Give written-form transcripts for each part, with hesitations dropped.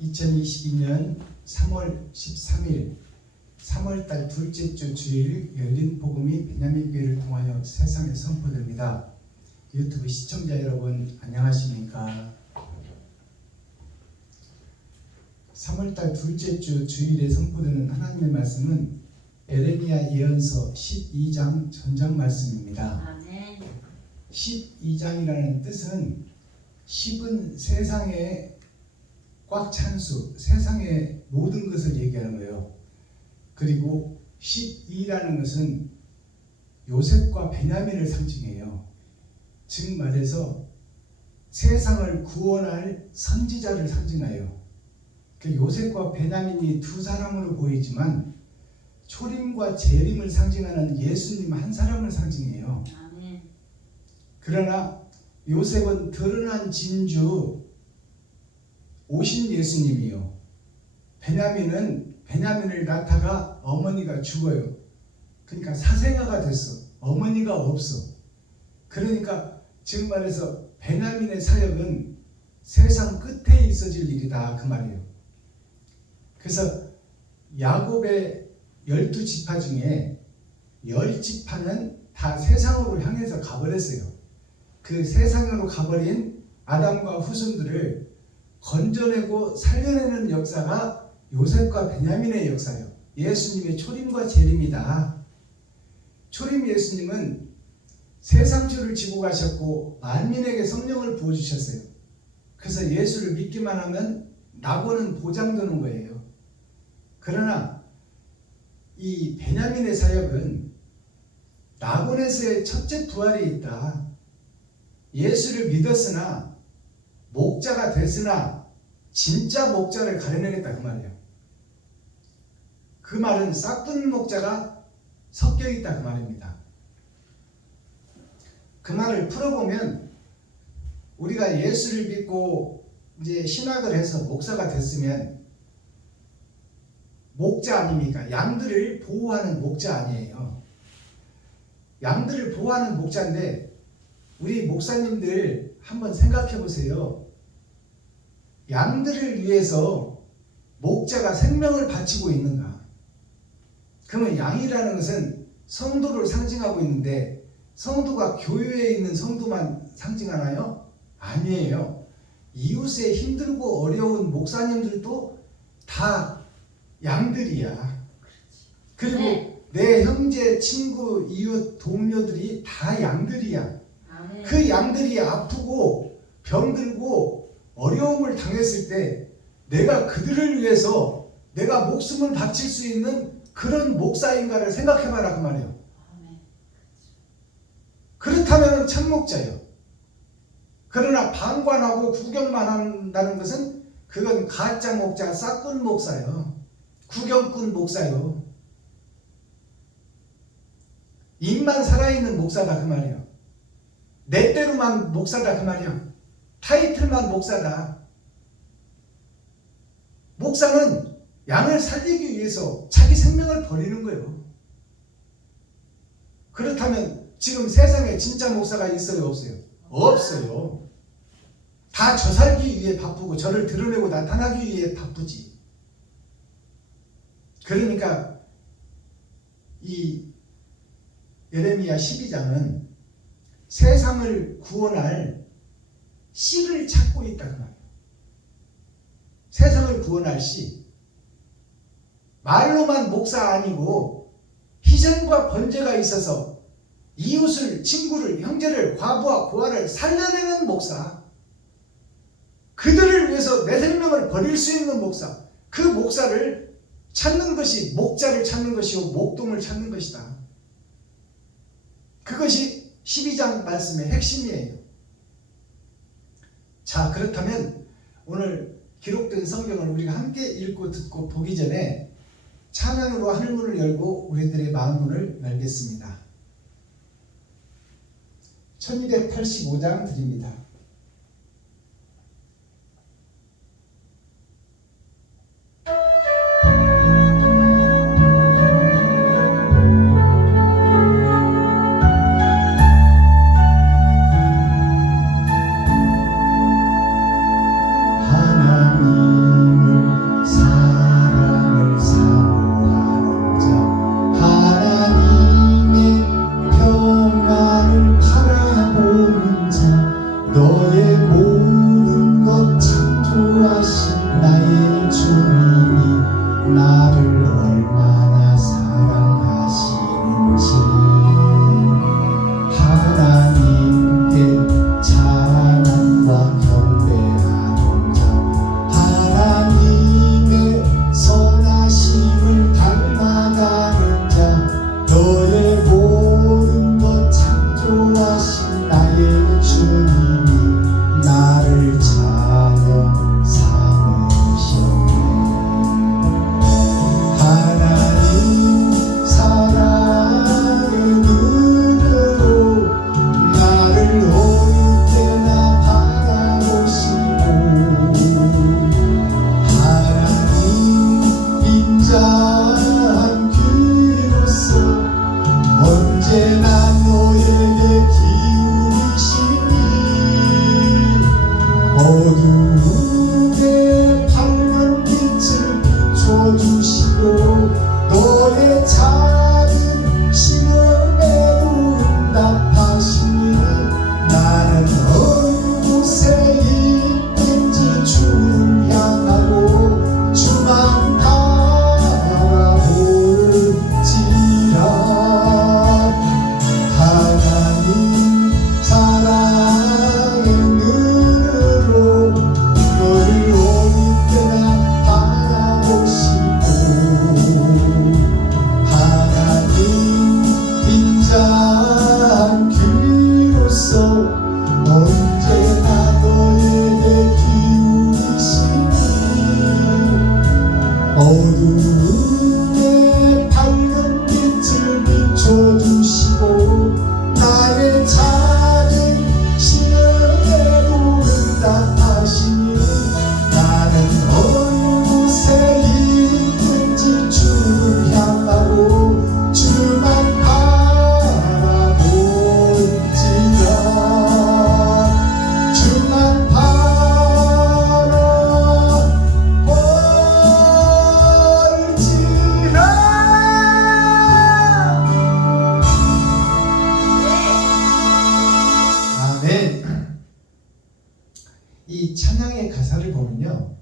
2022년 3월 13일 3월달 둘째 주 주일 열린 복음이 베냐민 교회를 통하여 세상에 선포됩니다. 유튜브 시청자 여러분 안녕하십니까? 3월달 둘째 주 주일에 선포되는 하나님의 말씀은 에레미야 예언서 12장 전장 말씀입니다. 아멘. 12장이라는 뜻은 10은 세상에 꽉 찬 수, 세상의 모든 것을 얘기하는 거예요. 그리고 12라는 것은 요셉과 베냐민을 상징해요. 즉 말해서 세상을 구원할 선지자를 상징해요. 그 요셉과 베냐민이 두 사람으로 보이지만 초림과 재림을 상징하는 예수님 한 사람을 상징해요. 아멘. 그러나 요셉은 드러난 진주 오신 예수님이요. 베냐민을 낳다가 어머니가 죽어요. 그러니까 사생아가 됐어. 어머니가 없어. 그러니까 즉 말해서 베냐민의 사역은 세상 끝에 있어질 일이다 그 말이에요. 그래서 야곱의 12지파 중에 10지파는 다 세상으로 향해서 가버렸어요. 그 세상으로 가버린 아담과 후손들을 건져내고 살려내는 역사가 요셉과 베냐민의 역사예요. 예수님의 초림과 재림이다. 초림 예수님은 세상주를 지고 가셨고 만민에게 성령을 부어주셨어요. 그래서 예수를 믿기만 하면 낙원은 보장되는 거예요. 그러나 이 베냐민의 사역은 낙원에서의 첫째 부활이 있다. 예수를 믿었으나 목자가 됐으나 진짜 목자를 가려내겠다 그 말이에요. 그 말은 싹든 목자가 섞여 있다 그 말입니다. 그 말을 풀어보면 우리가 예수를 믿고 이제 신학을 해서 목사가 됐으면 목자 아닙니까? 양들을 보호하는 목자 아니에요. 양들을 보호하는 목자인데 우리 목사님들 한번 생각해 보세요. 양들을 위해서 목자가 생명을 바치고 있는가? 그러면 양이라는 것은 성도를 상징하고 있는데 성도가 교회에 있는 성도만 상징하나요? 아니에요. 이웃의 힘들고 어려운 목사님들도 다 양들이야. 그리고 내 형제, 친구, 이웃, 동료들이 다 양들이야. 아멘. 그 양들이 아프고 병들고 어려움을 당했을 때 내가 그들을 위해서 내가 목숨을 바칠 수 있는 그런 목사인가를 생각해봐라 그 말이에요. 아멘. 그렇다면 참목자예요. 그러나 방관하고 구경만 한다는 것은 그건 가짜 목자, 싹군 목사예요. 구경꾼 목사예요. 입만 살아있는 목사다 그 말이에요. 내 때로만 목사다 그 말이에요. 타이틀만 목사다. 목사는 양을 살리기 위해서 자기 생명을 버리는 거예요. 그렇다면 지금 세상에 진짜 목사가 있어요 없어요? 없어요. 다 저 살기 위해 바쁘고 저를 드러내고 나타나기 위해 바쁘지. 그러니까 이 에레미야 12장은 세상을 구원할 씨를 찾고 있다 그 말이에요. 세상을 구원할 씨. 말로만 목사 아니고 희생과 번제가 있어서 이웃을, 친구를, 형제를, 과부와 고아를 살려내는 목사. 그들을 위해서 내 생명을 버릴 수 있는 목사. 그 목사를 찾는 것이 목자를 찾는 것이요 목동을 찾는 것이다. 그것이 12장 말씀의 핵심이에요. 자, 그렇다면 오늘 기록된 성경을 우리가 함께 읽고 듣고 보기 전에 찬양으로 하늘문을 열고 우리들의 마음문을 열겠습니다. 1285장 드립니다. 하나님을 창조하신 나의 주님이 나를 얼마나 사랑하시는지 하나님께 찬양과 경배하는 자 하나님의 선하심을 닮아가는 자 너의 모든 것 창조하신 나의 주님이 나를 자녀 삼으셨네. 하나님 사랑의 눈으로 나를 어느 때나 바라보시고 하나님 인자한 귀로서 언제나 너에게 기울이시니 어두움에 밝은 빛을 비춰주시고 너의 작은 신음에도 응답하시니 나는 어느 곳에 있든지 주를 향하고 주만 바라볼지라. 하나님 사랑의 눈으로 너를 어느 때나 바라보시고 하나님 인자한 귀로서 언제나 너에게 기울이시니 어두움에 밝은 빛을 비춰주시고 나의 작은 신음에도 응답하시니 나는 어느 곳에 있든지 주를 향하고 주만 바라볼지라. 주만 바라볼지라. 아멘. 이 찬양의 가사를 보면요,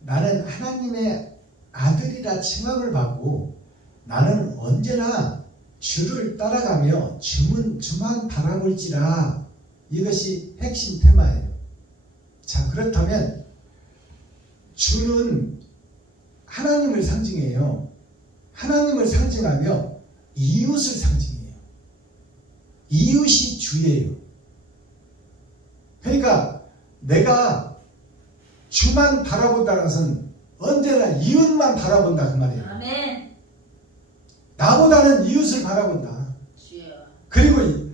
나는 하나님의 아들이라 칭함을 받고 나는 언제나 주를 따라가며 주만 바라볼지라. 이것이 핵심 테마예요. 자, 그렇다면 주는 하나님을 상징해요. 하나님을 상징하며 이웃을 상징해요. 이웃이 주예요. 그러니까 내가 주만 바라본다는 것은 언제나 이웃만 바라본다 그 말이에요. 아멘. 나보다는 이웃을 바라본다. 주여. 그리고 이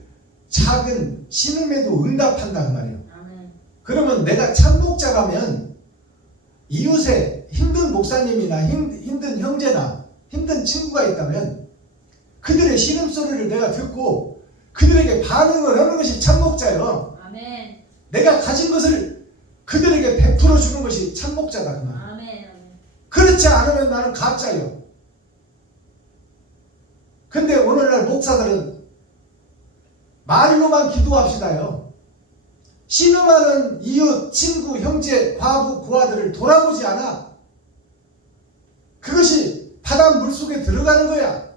작은 신음에도 응답한다 그 말이에요. 아멘. 그러면 내가 참목자라면 이웃에 힘든 목사님이나 힘든 형제나 힘든 친구가 있다면 그들의 신음소리를 내가 듣고 그들에게 반응을 하는 것이 참목자예요. 아멘. 내가 가진 것을 그들에게 베풀어 주는 것이 참목자다 그 말. 아멘. 아멘. 그렇지 않으면 나는 가짜예요. 근데 오늘날 목사들은 말로만 기도합시다요. 신음하는 이웃, 친구, 형제, 과부, 고아들을 돌아보지 않아. 그것이 바닷 물속에 들어가는 거야.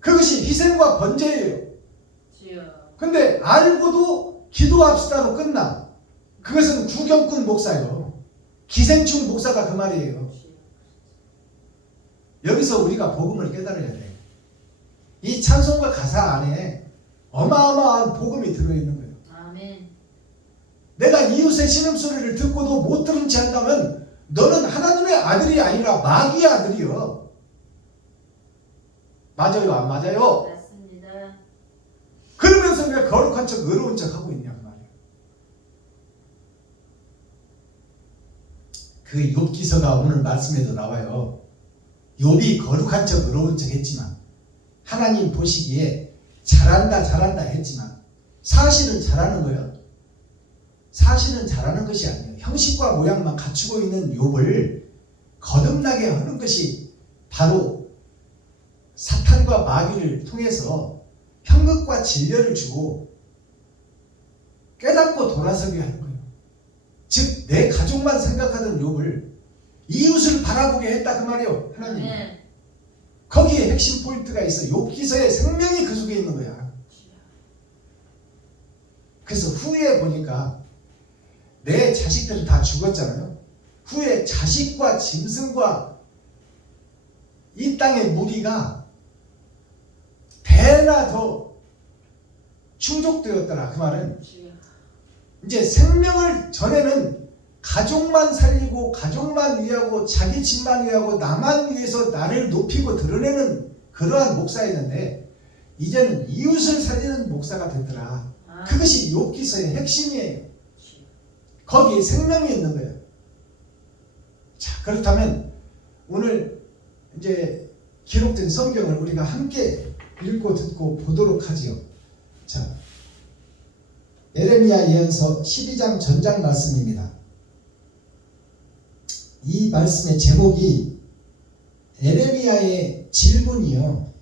그것이 희생과 번제예요. 주여. 근데 알고도 기도합시다로 끝나. 그것은 구경꾼 목사예요. 기생충 목사다 그 말이에요. 주여. 여기서 우리가 복음을 깨달아야 돼. 이 찬송가 가사 안에 어마어마한 복음이 들어있는 거예요. 아멘. 내가 이웃의 신음소리를 듣고도 못 들은 채 한다면 너는 하나님의 아들이 아니라 마귀의 아들이요. 맞아요, 안 맞아요? 맞습니다. 그러면서 왜 거룩한 척 의로운 척 하고 있냐 그 말이에요. 그 욥기서가 오늘 말씀에도 나와요. 욥이 거룩한 척 의로운 척 했지만 하나님 보시기에 잘한다 했지만 사실은 잘하는 거예요. 사실은 잘하는 것이 아니에요. 형식과 모양만 갖추고 있는 욥을 거듭나게 하는 것이 바로 사탄과 마귀를 통해서 형극과 진려를 주고 깨닫고 돌아서게 하는 거예요. 즉 내 가족만 생각하던 욥을 이웃을 바라보게 했다 그 말이에요. 하나님. 아멘. 거기에 핵심 포인트가 있어. 욥기서의 생명이 그 속에 있는 거야. 그래서 후에 보니까 내 자식들은 다 죽었잖아요. 후에 자식과 짐승과 이 땅의 무리가 배나 더 충족되었더라. 그 말은 이제 생명을 전에는 가족만 살리고 가족만 위하고 자기 집만 위하고 나만 위해서 나를 높이고 드러내는 그러한 목사였는데 이제는 이웃을 살리는 목사가 됐더라. 그것이 욥기서의 핵심이에요. 거기에 생명이 있는 거예요. 자, 그렇다면 오늘 이제 기록된 성경을 우리가 함께 읽고 듣고 보도록 하지요. 자, 예레미야 예언서 12장 전장 말씀입니다. 이 말씀의 제목이 예레미야의 질문이요.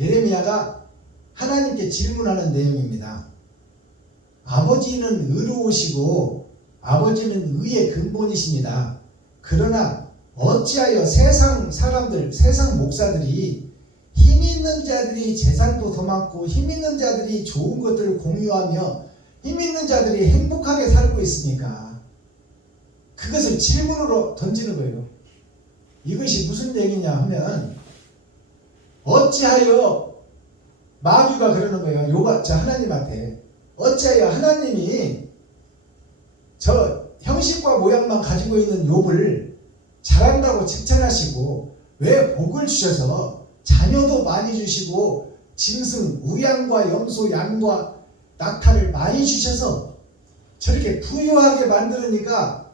예레미야가 하나님께 질문하는 내용입니다. 아버지는 의로우시고 아버지는 의의 근본이십니다. 그러나 어찌하여 세상 사람들, 세상 목사들이 힘 있는 자들이 재산도 더 많고 힘 있는 자들이 좋은 것들을 공유하며 힘 있는 자들이 행복하게 살고 있습니까? 그것을 질문으로 던지는 거예요. 이것이 무슨 얘기냐 하면 어찌하여 마귀가 그러는 거예요. 요가 저 하나님한테 어찌하여 하나님이 저 형식과 모양만 가지고 있는 욥을 잘한다고 칭찬하시고 왜 복을 주셔서 자녀도 많이 주시고 짐승 우양과 염소 양과 낙타를 많이 주셔서 저렇게 부유하게 만들으니까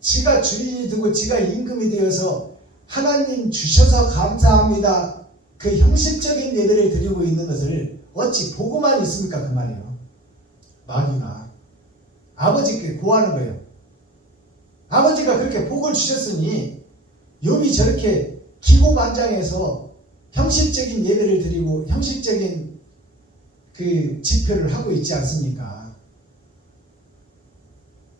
지가 주인이 되고 지가 임금이 되어서 하나님 주셔서 감사합니다. 그 형식적인 예배를 드리고 있는 것을 어찌 보고만 있습니까? 그 말이에요. 마귀가 아버지께 고하는 거예요. 아버지가 그렇게 복을 주셨으니 욥이 저렇게 기고만장해서 형식적인 예배를 드리고 형식적인 그 집회를 하고 있지 않습니까?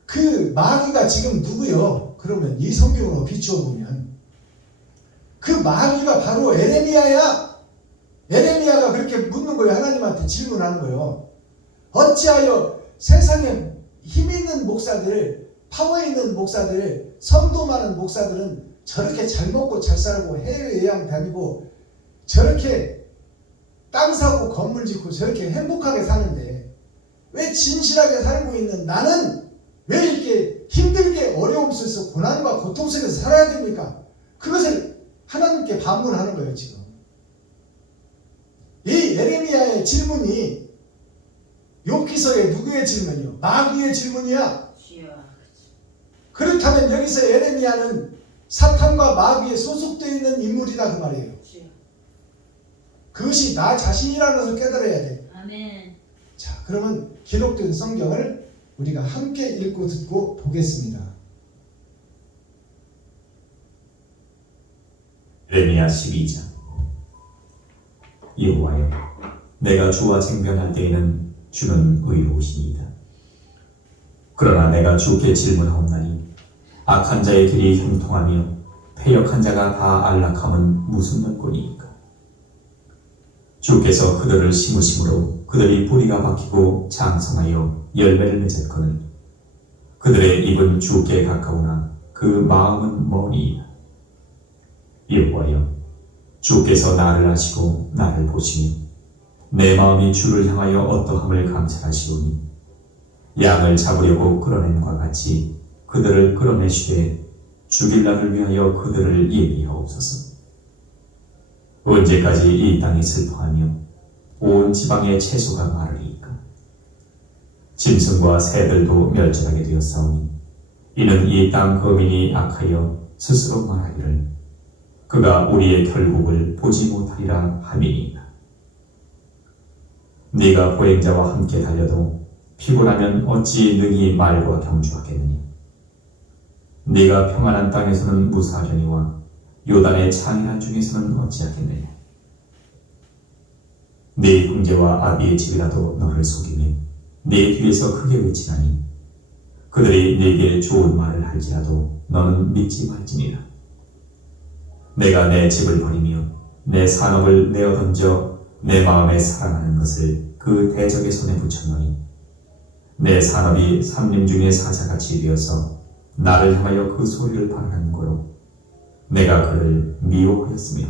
그 마귀가 지금 누구요? 그러면 이 성경으로 비추어 보면 그 마귀가 바로 에레미야야. 에레미야가 그렇게 묻는 거예요. 하나님한테 질문하는 거예요. 어찌하여 세상에 힘 있는 목사들, 파워 있는 목사들, 성도 많은 목사들은 저렇게 잘 먹고 잘 살고 해외여행 다니고 저렇게 땅 사고 건물 짓고 저렇게 행복하게 사는데 왜 진실하게 살고 있는 나는 왜 이렇게 힘들게 어려움 속에서 고난과 고통 속에서 살아야 됩니까? 그것을 하나님께 반문하는 거예요. 지금 이 예레미야의 질문이 욥기서의 누구의 질문이요? 마귀의 질문이야. 그렇다면 여기서 예레미야는 사탄과 마귀에 소속되어 있는 인물이다 그 말이에요. 그것이 나 자신이라는 것을 깨달아야 돼. 아멘. 자, 그러면 기록된 성경을 우리가 함께 읽고 듣고 보겠습니다. 예레미야 12장. 여호와여, 내가 주와 쟁변할 때에는 주는 의로우시니이다. 그러나 내가 주께 질문하옵나니 악한 자의 길이 형통하며 패역한 자가 다 안락함은 무슨 연권이니까? 주께서 그들을 심으심으로 그들이 뿌리가 박히고 장성하여 열매를 맺었거늘 그들의 입은 주께 가까우나 그 마음은 머니이다. 여호와여, 주께서 나를 아시고 나를 보시며 내 마음이 주를 향하여 어떠함을 감찰하시오니 양을 잡으려고 끌어냄과 같이 그들을 끌어내시되 죽일 날을 위하여 그들을 예비하옵소서. 언제까지 이 땅이 슬퍼하며 온 지방의 채소가 마르리이까? 짐승과 새들도 멸절하게 되었사오니 이는 이 땅 거민이 악하여 스스로 말하기를 그가 우리의 결국을 보지 못하리라 함이니이다. 네가 보행자와 함께 달려도 피곤하면 어찌 능히 말과 경주하겠느냐? 네가 평안한 땅에서는 무사하려니와 요단의 창이한 중에서는 어찌하겠느냐? 네 형제와 아비의 집이라도 너를 속이며 네 뒤에서 크게 외치나니 그들이 네게 좋은 말을 할지라도 너는 믿지 말지니라. 내가 내 집을 버리며 내 산업을 내어 던져 내 마음에 사랑하는 것을 그 대적의 손에 붙였노니 내 산업이 삼림 중의 사자같이 되어서 나를 향하여 그 소리를 바라는 거로 내가 그를 미워하였으며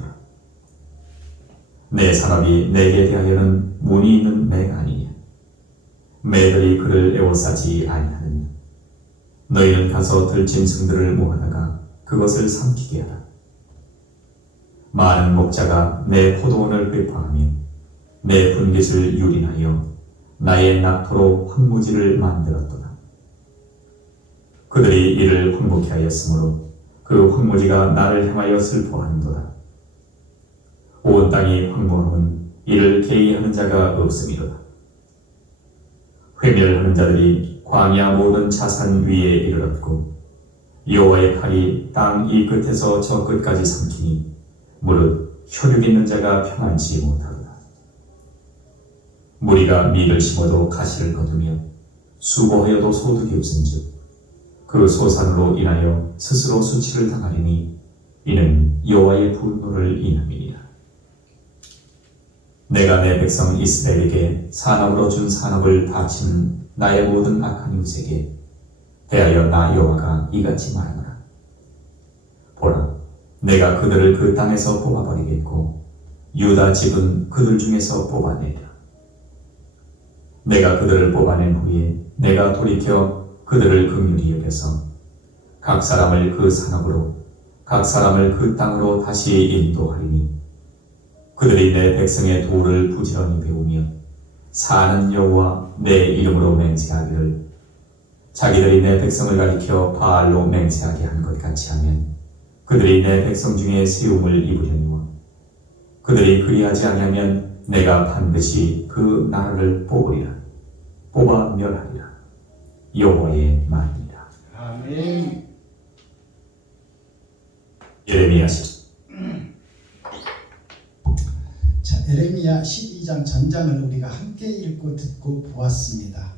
내 산업이 내게 대하여는 문이 있는 매가 아니냐. 매들이 그를 애워싸지 아니하느냐. 너희는 가서 들짐승들을 모아다가 그것을 삼키게 하라. 많은 목자가 내 포도원을 회파하며 내 분깃을 유린하여 나의 낙토로 황무지를 만들었도다. 그들이 이를 황복해 하였으므로 그 황무지가 나를 향하여 슬퍼하는도다. 온 땅이 황무함은 이를 계의하는 자가 없음이로다. 회멸하는 자들이 광야 모든 자산 위에 이르렀고 여호와의 칼이 땅 이 끝에서 저 끝까지 삼키니 무릇 혈육 있는 자가 평안치 못하도다. 무리가 밀을 심어도 가시를 거두며 수고하여도 소득이 없은즉 그 소산으로 인하여 스스로 수치를 당하리니 이는 여호와의 분노를 인함이니라. 내가 내 백성 이스라엘에게 산업으로 준 산업을 다치는 나의 모든 악한 이웃에게 대하여 나 여호와가 이같이 말하노라. 보라, 내가 그들을 그 땅에서 뽑아버리겠고 유다 집은 그들 중에서 뽑아내리라. 내가 그들을 뽑아낸 후에 내가 돌이켜 그들을 긍휼히 여겨서 각 사람을 그 산업으로 각 사람을 그 땅으로 다시 인도하리니 그들이 내 백성의 도를 부지런히 배우며 사는 여호와 내 이름으로 맹세하기를 자기들이 내 백성을 가리켜 바알로 맹세하게 한 것 같이 하면 그들이 내 백성 중에 세움을 입으려니와 그들이 그리하지 아니하면 내가 반드시 그 나라를 뽑으리라. 뽑아 멸하리라. 여호와의 말이니라. 아멘. 예레미야 10. 자, 에레미야 12장 전장을 우리가 함께 읽고 듣고 보았습니다.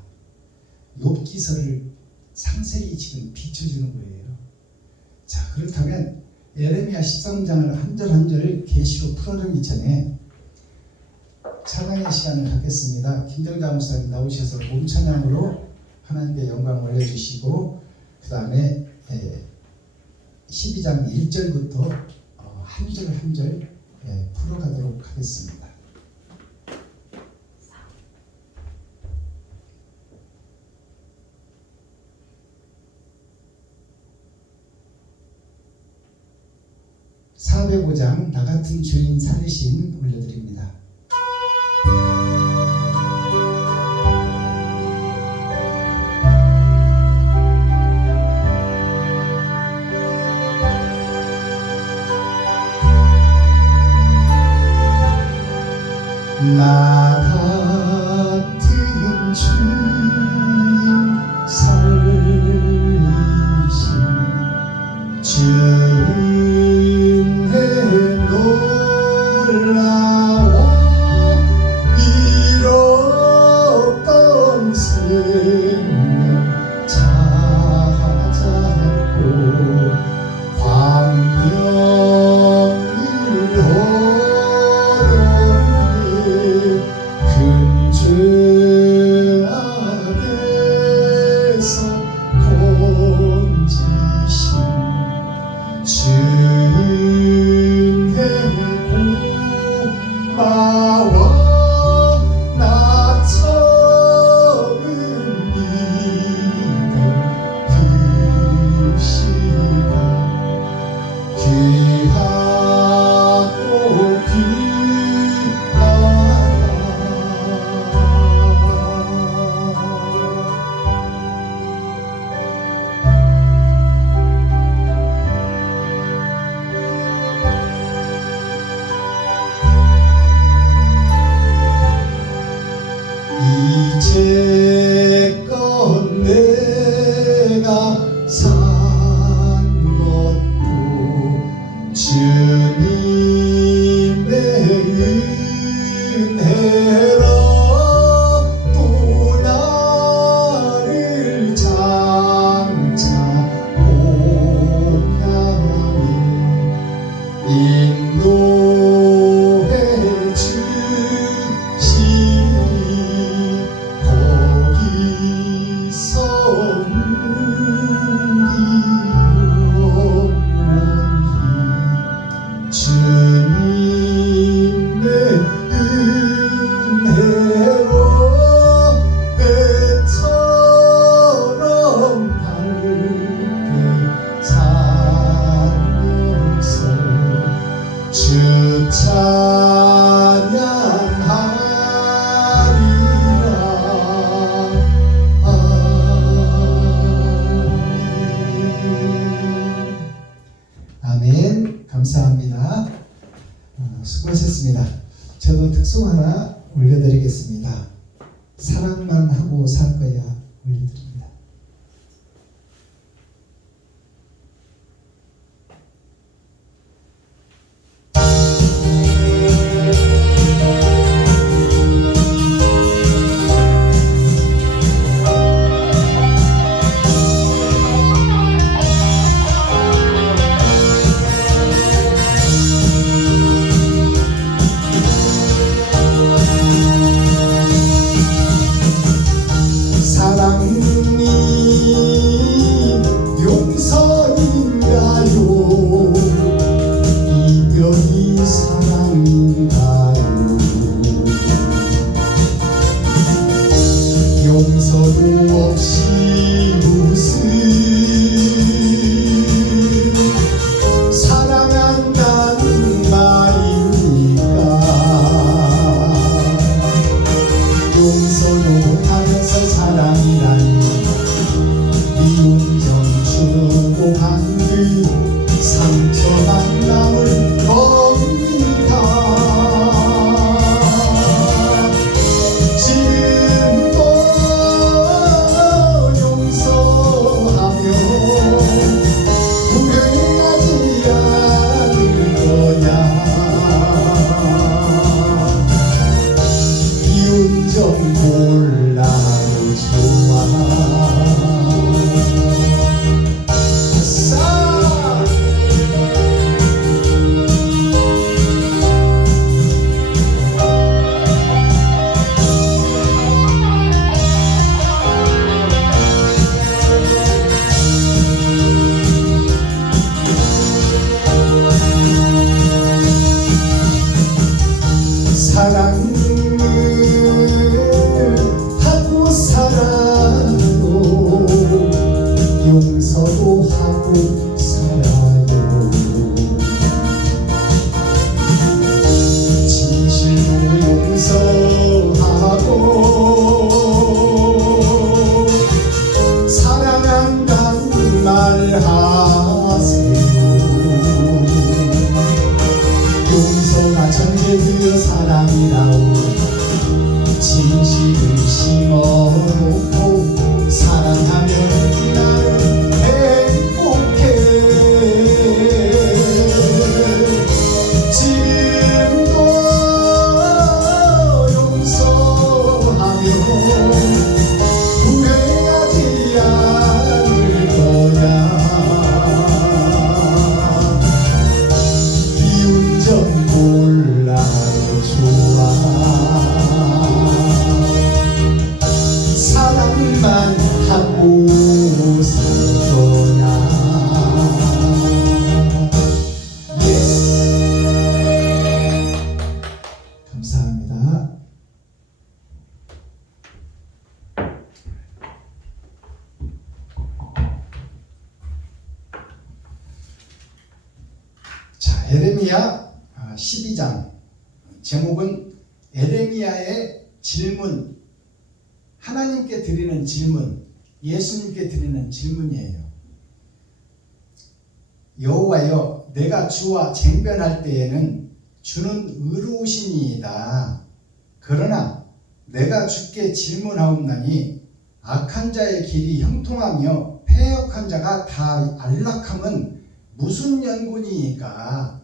욥기서를 상세히 지금 비춰주는 거예요. 자, 그렇다면 에레미야 13장을 한 절 한 절 계시로 풀어내기 전에 찬양의 시간을 갖겠습니다. 김정자 목사님 나오셔서 몸 찬양으로 하나님께 영광 올려주시고 그 다음에 12장 1절부터 한 절 한 절 풀어가도록 하겠습니다. (405장) 나같은 주인 살리심 올려드립니다. 나 같은 주인 살리심 주인의 놀라워 잃었던 생명 찾았고 광명을 근죄 앞에서 건지신 주의 고마워 나 처음 믿은 그 시간 귀하고 감사합니다. 수고하셨습니다. 저도 특송 하나 올려드리겠습니다. 사랑만 하고 살 거야 올려드립니다. 사랑이 용서인가요? 이별이 사랑인가요? 용서도 없이 무슨 사랑한다는 말입니까? 용서도 못하면서 사랑이라니 미움 좀 주고 간뒤 상처만 남을 겁니다. 지금도 용서하며 후회하지 않을 거야. 미운 점 몰라도 좋아. 아싸! 사랑을 하고 살아요. 용서도 하고 살아요. 진실로 용서하고 사랑한다는 말하세요. 용서가 전제되어 사랑이라오. 진실을 심어놓고 사랑하면 나는 행복해. 지금도 용서하며 후회하지 않을 거야. 미운 점 몰라도 좋아. 사랑만 하고 살 거야. 예스. 감사합니다. 자, 에레미야 12장 제목은 에레미야의 질문, 하나님께 드리는 질문, 예수님께 드리는 질문이에요. 여호와여, 내가 주와 쟁변할 때에는 주는 의로우시니이다. 그러나 내가 주께 질문하옵나니 악한 자의 길이 형통하며 패역한 자가 다 안락함은 무슨 연고니이까?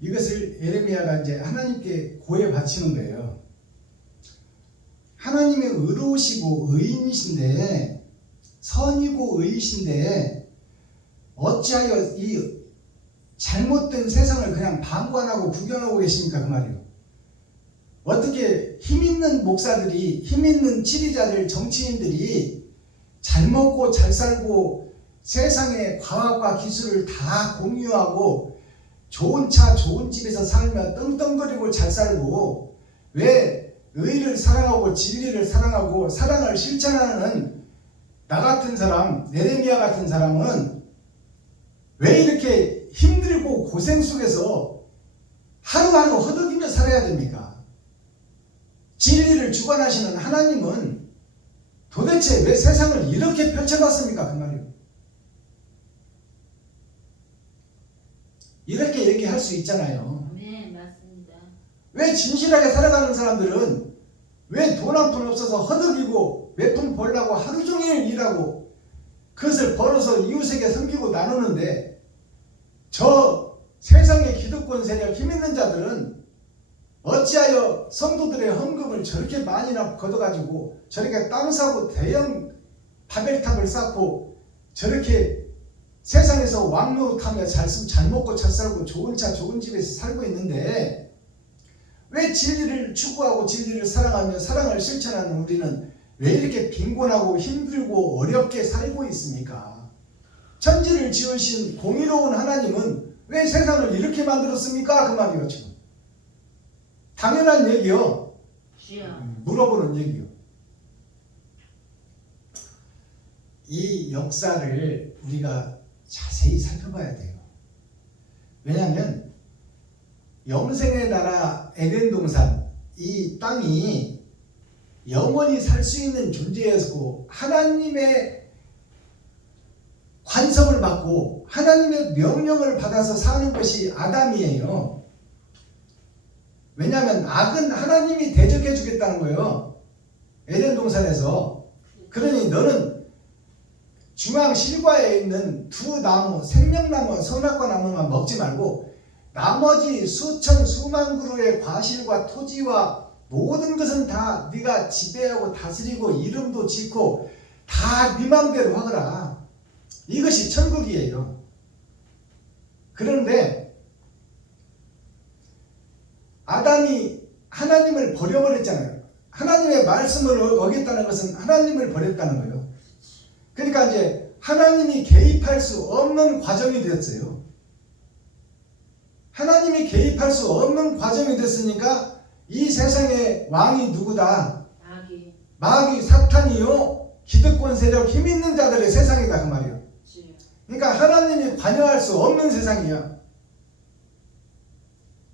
이것을 에레미야가 이제 하나님께 고해 바치는 거예요. 하나님의 의로우시고 의인이신데, 선이고 의이신데 어찌하여 이 잘못된 세상을 그냥 방관하고 구경하고 계십니까? 그 말이에요. 어떻게 힘있는 목사들이, 힘있는 지리자들, 정치인들이 잘 먹고 잘 살고 세상의 과학과 기술을 다 공유하고 좋은 차, 좋은 집에서 살며 떵떵거리고 잘 살고, 왜 의를 사랑하고 진리를 사랑하고 사랑을 실천하는 나 같은 사람, 에레미야 같은 사람은 왜 이렇게 힘들고 고생 속에서 하루하루 허덕이며 살아야 됩니까? 진리를 주관하시는 하나님은 도대체 왜 세상을 이렇게 펼쳐놨습니까? 그 말이에요. 이렇게 얘기할 수 있잖아요. 네, 맞습니다. 왜 진실하게 살아가는 사람들은 왜 돈 한 푼 없어서 허덕이고 몇 푼 벌려고 하루 종일 일하고 그것을 벌어서 이웃에게 섬기고 나누는데 저 세상의 기득권 세력 힘 있는 자들은 어찌하여 성도들의 헌금을 저렇게 많이나 걷어가지고 저렇게 땅 사고 대형 바벨탑을 쌓고 저렇게 세상에서 왕노릇하며 잘 먹고 잘 살고 좋은 차 좋은 집에서 살고 있는데 왜 진리를 추구하고 진리를 사랑하며 사랑을 실천하는 우리는 왜 이렇게 빈곤하고 힘들고 어렵게 살고 있습니까? 천지를 지으신 공의로운 하나님은 왜 세상을 이렇게 만들었습니까? 그 말이요 지금. 당연한 얘기요. 주여. 물어보는 얘기요. 이 역사를 우리가 자세히 살펴봐야 돼요. 왜냐하면 영생의 나라 에덴 동산 이 땅이 영원히 살 수 있는 존재였고 하나님의 관섭을 받고 하나님의 명령을 받아서 사는 것이 아담이에요. 왜냐하면 악은 하나님이 대적해 주겠다는 거예요. 에덴 동산에서. 그러니 너는 중앙 실과에 있는 두 나무, 생명나무, 선악과 나무만 먹지 말고 나머지 수천 수만 그루의 과실과 토지와 모든 것은 다 네가 지배하고 다스리고 이름도 짓고 다 네 맘대로 하거라. 이것이 천국이에요. 그런데 아담이 하나님을 버려버렸잖아요. 하나님의 말씀을 어겼다는 것은 하나님을 버렸다는 거예요. 그러니까 이제 하나님이 개입할 수 없는 과정이 됐어요. 하나님이 개입할 수 없는 과정이 됐으니까 이 세상의 왕이 누구다? 마귀 사탄이요 기득권 세력 힘 있는 자들의 세상이다 그 말이에요. 그러니까 하나님이 관여할 수 없는 세상이야.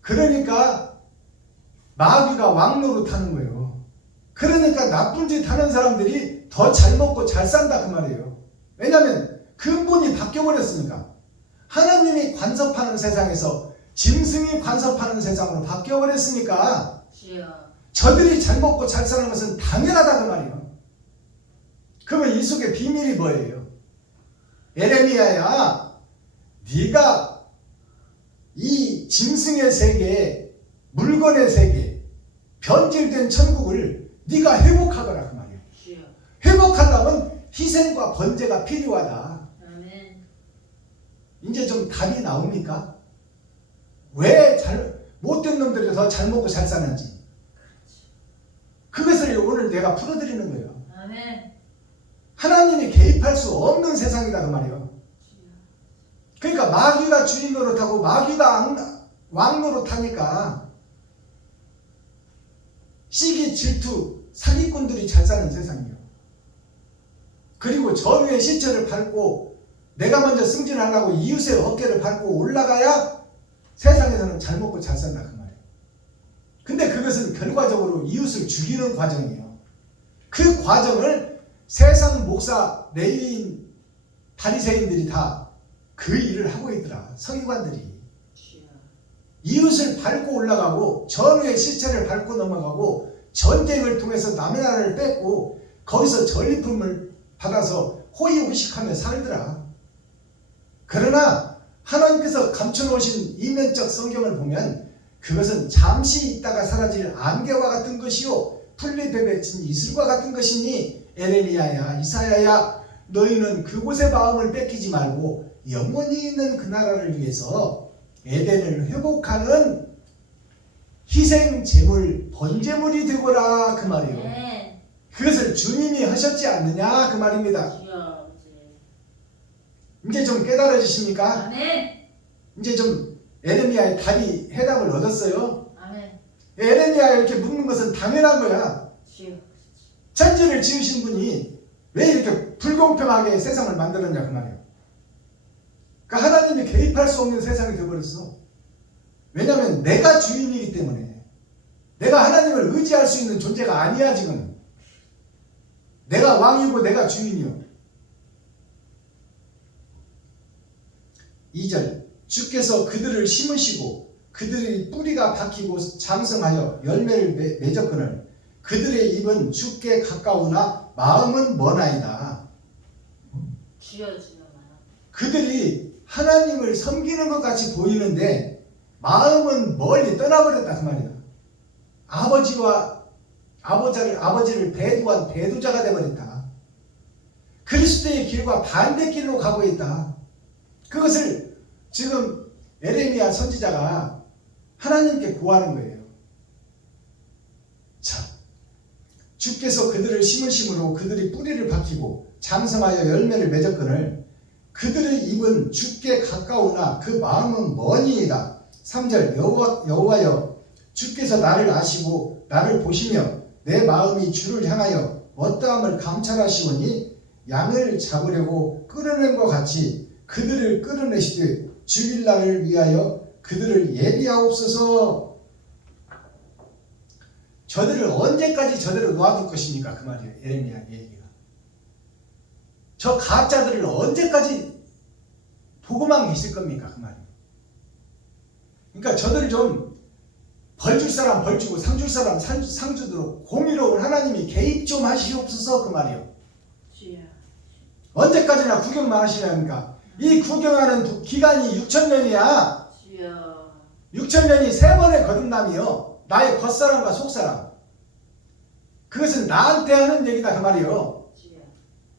그러니까 마귀가 왕노릇하는 거예요. 그러니까 나쁜 짓 하는 사람들이 더 잘 먹고 잘 산다 그 말이에요. 왜냐하면 근본이 바뀌어버렸으니까. 하나님이 관섭하는 세상에서 짐승이 관섭하는 세상으로 바뀌어버렸으니까 저들이 잘 먹고 잘 사는 것은 당연하다 그 말이에요. 그러면 이 속에 비밀이 뭐예요? 에레미야야, 네가 이 짐승의 세계, 물건의 세계, 변질된 천국을 네가 회복하거라 그 말이에요. 회복하려면 희생과 번제가 필요하다. 이제 좀 답이 나옵니까? 왜 못된 놈들이 더 잘 먹고 잘 사는지 그것을 오늘 내가 풀어드리는 거예요. 하나님이 개입할 수 없는 세상이다 그 말이에요. 그러니까 마귀가 주인 노릇하고 마귀가 왕 노릇하니까 시기 질투 사기꾼들이 잘 사는 세상이에요. 그리고 전후의 시체를 밟고 내가 먼저 승진하려고 이웃의 어깨를 밟고 올라가야 세상에서는 잘 먹고 잘 산다 그 말이에요. 근데 그것은 결과적으로 이웃을 죽이는 과정이에요. 그 과정을 세상 목사, 레위인, 바리새인들이 다 그 일을 하고 있더라. 서기관들이. 이웃을 밟고 올라가고 전후의 시체를 밟고 넘어가고 전쟁을 통해서 남의 나라를 뺏고 거기서 전리품을 받아서 호의호식하며 살더라. 그러나 하나님께서 감춰놓으신 이면적 성경을 보면 그것은 잠시 있다가 사라질 안개와 같은 것이요 풀잎에 맺힌 이슬과 같은 것이니 에레미야야 이사야야 너희는 그곳의 마음을 뺏기지 말고 영원히 있는 그 나라를 위해서 에덴을 회복하는 희생 제물 번제물이 되거라 그 말이에요. 그것을 주님이 하셨지 않느냐 그 말입니다. 이제 좀 깨달아지십니까? 이제 좀 에레미야의 답이 해답을 얻었어요. 에레미야 이렇게 묻는 것은 당연한 거야. 천지를 지으신 분이 왜 이렇게 불공평하게 세상을 만들었냐 그 말이에요. 그러니까 하나님이 개입할 수 없는 세상이 되어버렸어. 왜냐하면 내가 주인이기 때문에. 내가 하나님을 의지할 수 있는 존재가 아니야 지금. 내가 왕이고 내가 주인이요. 2절 주께서 그들을 심으시고 그들의 뿌리가 박히고 장성하여 열매를 맺었거늘 그들의 입은 주께 가까우나 마음은 머나이다. 주여 주여 말아. 그들이 하나님을 섬기는 것 같이 보이는데 마음은 멀리 떠나버렸다 그 말이야. 아버지를 배도한 배도자가 되어버렸다. 그리스도의 길과 반대길로 가고 있다. 그것을 지금 에레미야 선지자가 하나님께 구하는 거예요. 자, 주께서 그들을 심으심으로 그들이 뿌리를 박히고 장성하여 열매를 맺었거늘 그들의 입은 주께 가까우나 그 마음은 머니이다. 3절 여호와여 주께서 나를 아시고 나를 보시며 내 마음이 주를 향하여 어떠함을 감찰하시오니 양을 잡으려고 끌어낸 것 같이 그들을 끌어내시되 죽일 날을 위하여 그들을 예비하옵소서. 저들을 언제까지 저대로 놓아둘 것입니까? 그 말이에요. 에레미야 얘기가. 저 가짜들을 언제까지 보고만 계실 겁니까? 그 말이에요. 그러니까 저들을 좀 벌 줄 사람 벌 주고 상 줄 사람 상 주도록 공의로운 하나님이 개입 좀 하시옵소서 그 말이에요. 주여. 언제까지나 구경만 하시냐니까. 이 구경하는 기간이 6,000년이야. 주여. 6,000년이 세 번의 거듭남이요. 나의 겉사람과 속사람. 그것은 나한테 하는 얘기다 그 말이요. 주여.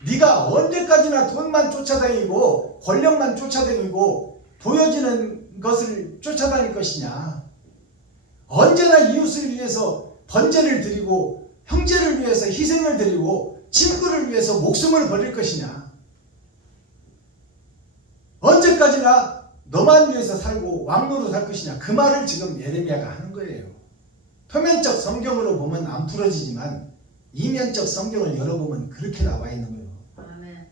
네가 언제까지나 돈만 쫓아다니고 권력만 쫓아다니고 보여지는 것을 쫓아다닐 것이냐. 언제나 이웃을 위해서 번제를 드리고 형제를 위해서 희생을 드리고 친구를 위해서 목숨을 버릴 것이냐. 언제까지나 너만 위해서 살고 왕노로 살 것이냐. 그 말을 지금 예레미야가 하는 거예요. 표면적 성경으로 보면 안 풀어지지만 이면적 성경을 열어보면 그렇게 나와 있는 거예요. 아멘.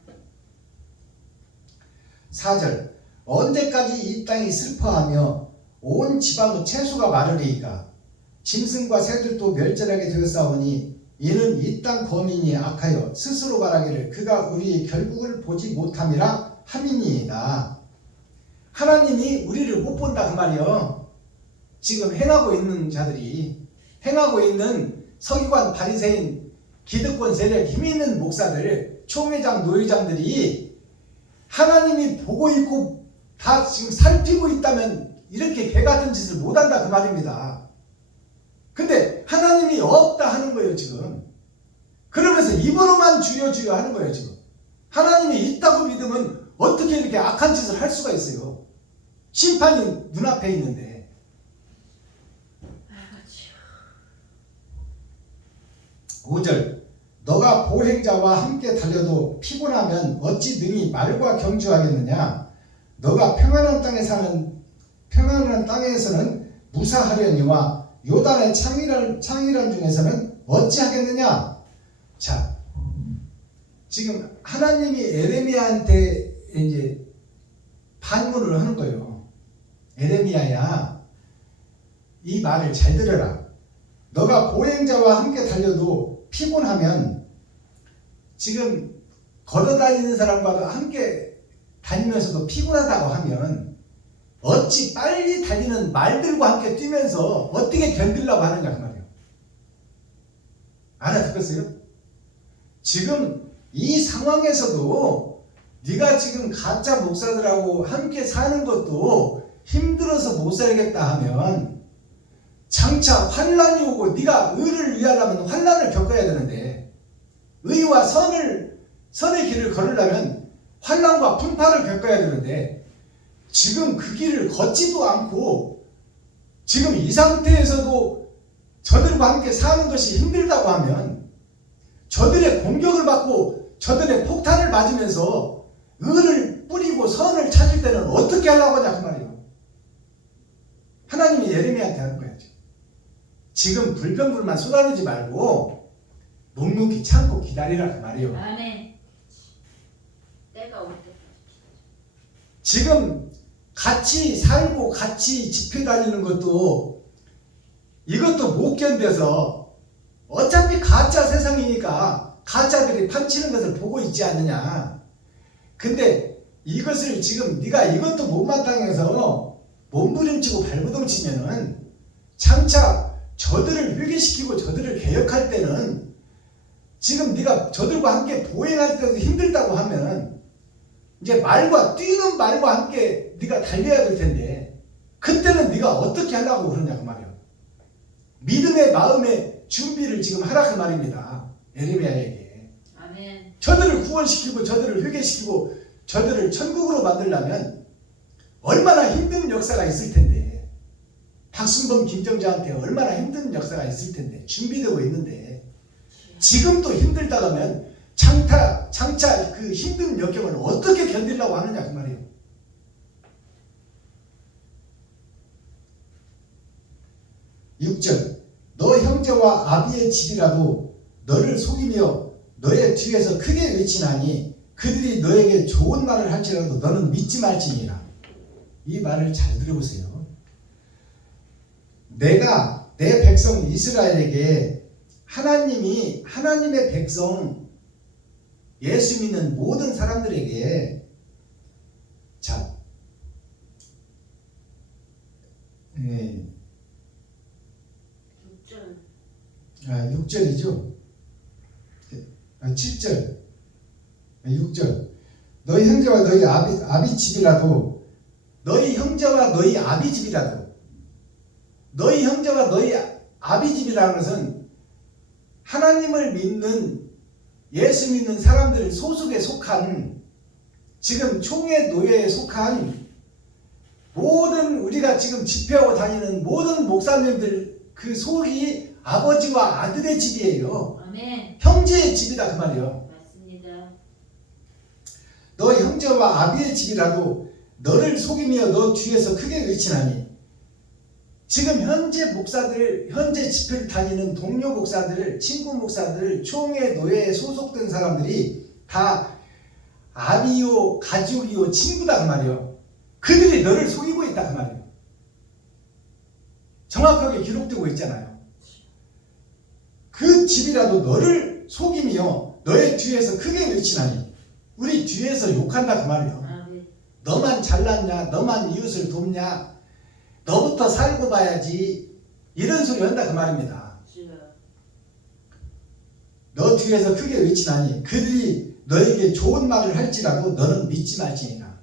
4절 언제까지 이 땅이 슬퍼하며 온 지방의 채소가 마르리이까. 짐승과 새들도 멸절하게 되었사오니 이는 이 땅 거민이 악하여 스스로 말하기를 그가 우리의 결국을 보지 못함이라 함이니이다. 하나님이 우리를 못 본다 그 말이요. 지금 행하고 있는 자들이, 행하고 있는 서기관 바리새인 기득권 세력 힘 있는 목사들 총회장 노회장들이 하나님이 보고 있고 다 지금 살피고 있다면 이렇게 개같은 짓을 못한다 그 말입니다. 근데 하나님이 없다 하는 거예요 지금. 그러면서 입으로만 주여 주여 하는 거예요 지금. 하나님이 있다고 믿으면 어떻게 이렇게 악한 짓을 할 수가 있어요. 심판이 눈앞에 있는데. 아이고 주여. 5절 너가 보행자와 함께 달려도 피곤하면 어찌 능히 말과 경주하겠느냐. 너가 평안한 땅에서는 무사하려니와 요단의 창이란 중에서는 어찌하겠느냐. 자, 지금 하나님이 에레미야한테 이제 반문을 하는 거예요. 에레미야야, 이 말을 잘 들어라. 너가 보행자와 함께 달려도 피곤하면, 지금 걸어다니는 사람과 함께 다니면서도 피곤하다고 하면 어찌 빨리 달리는 말들과 함께 뛰면서 어떻게 견디려고 하느냐 그 말이에요. 알아듣겠어요? 지금 이 상황에서도 네가 지금 가짜 목사들하고 함께 사는 것도 힘들어서 못 살겠다 하면 장차 환란이 오고 네가 의를 위하려면 환란을 겪어야 되는데, 의와 선의 길을 걸으려면 환란과 풍파를 겪어야 되는데 지금 그 길을 걷지도 않고 지금 이 상태에서도 저들과 함께 사는 것이 힘들다고 하면 저들의 공격을 받고 저들의 폭탄을 맞으면서 의를 뿌리고 선을 찾을 때는 어떻게 하려고 하냐 그 말이에요. 하나님이 예레미야한테 하는 거예요. 지금 불평불만 쏟아내지 말고 묵묵히 참고 기다리라 그 말이에요. 아멘. 때가 올 때까지. 지금 같이 살고 같이 집회 다니는 것도 이것도 못 견뎌서 어차피 가짜 세상이니까 가짜들이 판치는 것을 보고 있지 않느냐. 근데 이것을 지금 네가 이것도 못마땅해서 몸부림치고 발버둥치면은 장차 저들을 회개시키고 저들을 개혁할 때는 지금 네가 저들과 함께 보행할 때도 힘들다고 하면 이제 말과 뛰는 말과 함께 네가 달려야 될 텐데 그때는 네가 어떻게 하려고 그러냐 그 말이야. 믿음의 마음의 준비를 지금 하라 그 말입니다. 예레미야에게. 아멘. 저들을 구원시키고 저들을 회개시키고 저들을 천국으로 만들려면 얼마나 힘든 역사가 있을 텐데 박순범 김정자한테 얼마나 힘든 역사가 있을 텐데 준비되고 있는데 지금도 힘들다 하면 장차 그 힘든 역경을 어떻게 견디려고 하느냐 그 말이에요. (6절) 너 형제와 아비의 집이라도 너를 속이며 너의 뒤에서 크게 외치나니 그들이 너에게 좋은 말을 할지라도 너는 믿지 말지니라. 이 말을 잘 들어보세요. 내가 내 백성 이스라엘에게 하나님이 하나님의 백성 예수 믿는 모든 사람들에게 자 6절이죠. 7절 6절 너희 형제와 너희 아비 집이라도 너희 형제와 너희 아비 집이라도 너희 형제와 너희 아비 집이라는 것은 하나님을 믿는 예수 믿는 사람들 소속에 속한 지금 총회 노예에 속한 모든 우리가 지금 집회하고 다니는 모든 목사님들 그 속이 아버지와 아들의 집이에요. 아멘. 형제의 집이다 그 말이에요. 맞습니다. 너 형제와 아비의 집이라도 너를 속이며 너 뒤에서 크게 외치나니 지금 현재 목사들 현재 집회를 다니는 동료 목사들 친구 목사들 총회 노예에 소속된 사람들이 다 아비요 가족이요 친구다 그 말이에요. 그들이 너를 속이고 있다 그 말이에요. 정확하게 기록되고 있잖아요. 그 집이라도 너를 속이며 너의 뒤에서 크게 외치나니 우리 뒤에서 욕한다 그 말이에요. 아멘. 너만 잘났냐 너만 이웃을 돕냐 너부터 살고 봐야지 이런 소리 한다 그 말입니다. 주여. 너 뒤에서 크게 외치나니 그들이 너에게 좋은 말을 할지라도 너는 믿지 말지니라.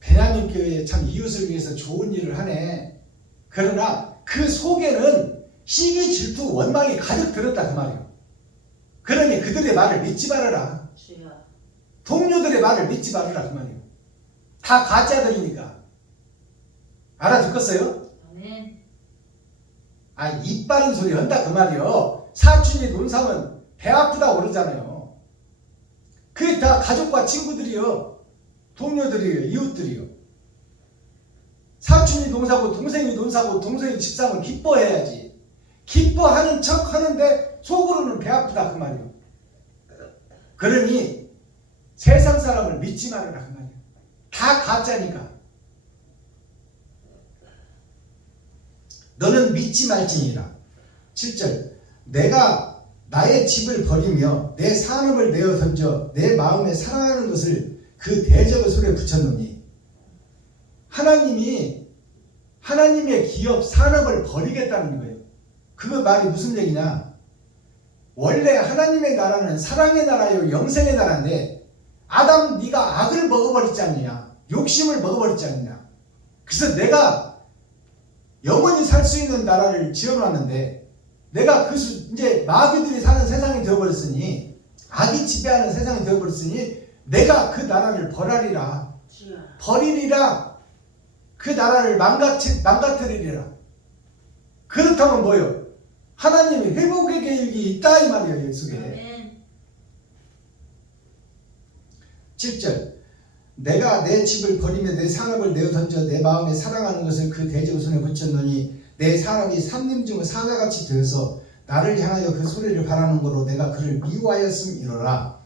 베냐민 교회에 참 이웃을 위해서 좋은 일을 하네. 그러나 그 속에는 시기 질투 원망이 가득 들었다 그 말이에요. 그러니 그들의 말을 믿지 말아라. 주여. 동료들의 말을 믿지 말아라 그 말이에요. 다 가짜들이니까. 알아듣겠어요? 아멘. 아, 입 바른 소리 한다 그 말이요. 사춘이 논삼은 배 아프다고 그러잖아요. 그게 다 가족과 친구들이요. 동료들이요. 이웃들이요. 사춘이 논사고 동생이 논사고 동생이 집사면 기뻐해야지. 기뻐하는 척 하는데 속으로는 배 아프다 그 말이요. 그러니 세상 사람을 믿지 말아라 그 말이요. 다 가짜니까. 너는 믿지 말지니라. 7절 내가 나의 집을 버리며 내 산업을 내어 던져 내 마음에 사랑하는 것을 그 대적의 손에 붙였노니 하나님이 하나님의 기업 산업을 버리겠다는 거예요. 그 말이 무슨 얘기냐. 원래 하나님의 나라는 사랑의 나라요 영생의 나라인데 아담 네가 악을 먹어버렸지 않느냐. 욕심을 먹어버렸지 않느냐. 그래서 내가 영원히 살 수 있는 나라를 지어놨는데 내가 이제 마귀들이 사는 세상이 되어버렸으니 악이 지배하는 세상이 되어버렸으니 내가 그 나라를 벌하리라. 주여. 버리리라. 그 나라를 망가뜨리리라. 그렇다면 뭐요? 하나님의 회복의 계획이 있다 이 말이에요. 예수에. 아멘. 7절 내가 내 집을 버리며 내 산업을 내어 던져 내 마음에 사랑하는 것을 그 대적 손에 붙였노니 내 사람이 삼림 중 사자같이 되어서 나를 향하여 그 소리를 바라는 거로 내가 그를 미워하였음이로라.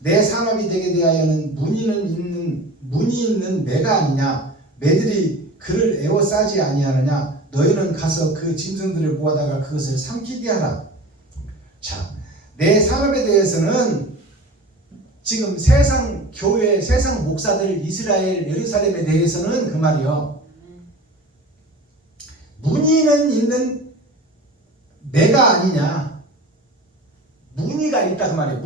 내 산업이 되게 대하여는 문이 있는 매가 아니냐. 매들이 그를 에워싸지 아니하느냐. 너희는 가서 그 짐승들을 모아다가 그것을 삼키게 하라. 자, 내 산업에 대해서는 지금 세상 교회 세상 목사들 이스라엘 예루살렘에 대해서는 그 말이요. 문의는 있는 매가 아니냐. 무늬가 있다 그 말이에요.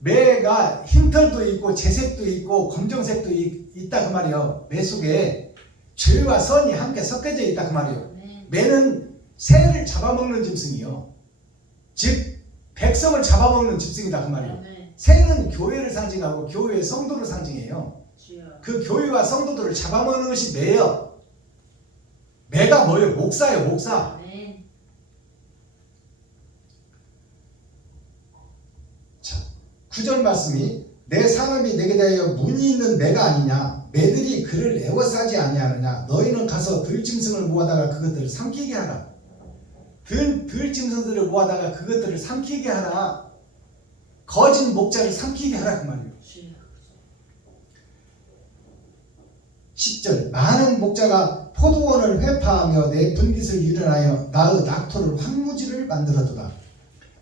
매가 흰털도 있고 재색도 있고 검정색도 있다 그 말이에요. 매 속에 죄와 선이 함께 섞여져 있다 그 말이에요. 매는 새를 잡아먹는 짐승이요. 즉 백성을 잡아먹는 짐승이다 그 말이에요. 새는 교회를 상징하고 교회의 성도를 상징해요. 그 교회와 성도들을 잡아먹는 것이 매예요. 매가 뭐예요? 목사예요. 목사. 9절 말씀이 내 사람이 내게 대하여 문이 있는 매가 아니냐. 매들이 그를 애워싸지 아니하느냐. 너희는 가서 들짐승을 모아다가 그것들을 삼키게 하라. 들짐승들을 모아다가 그것들을 삼키게 하라. 거짓 목자를 삼키게 하라 그 말이에요. 10절 많은 목자가 포도원을 회파하며 내 분깃을 유련하여 나의 낙토를 황무지를 만들어두라.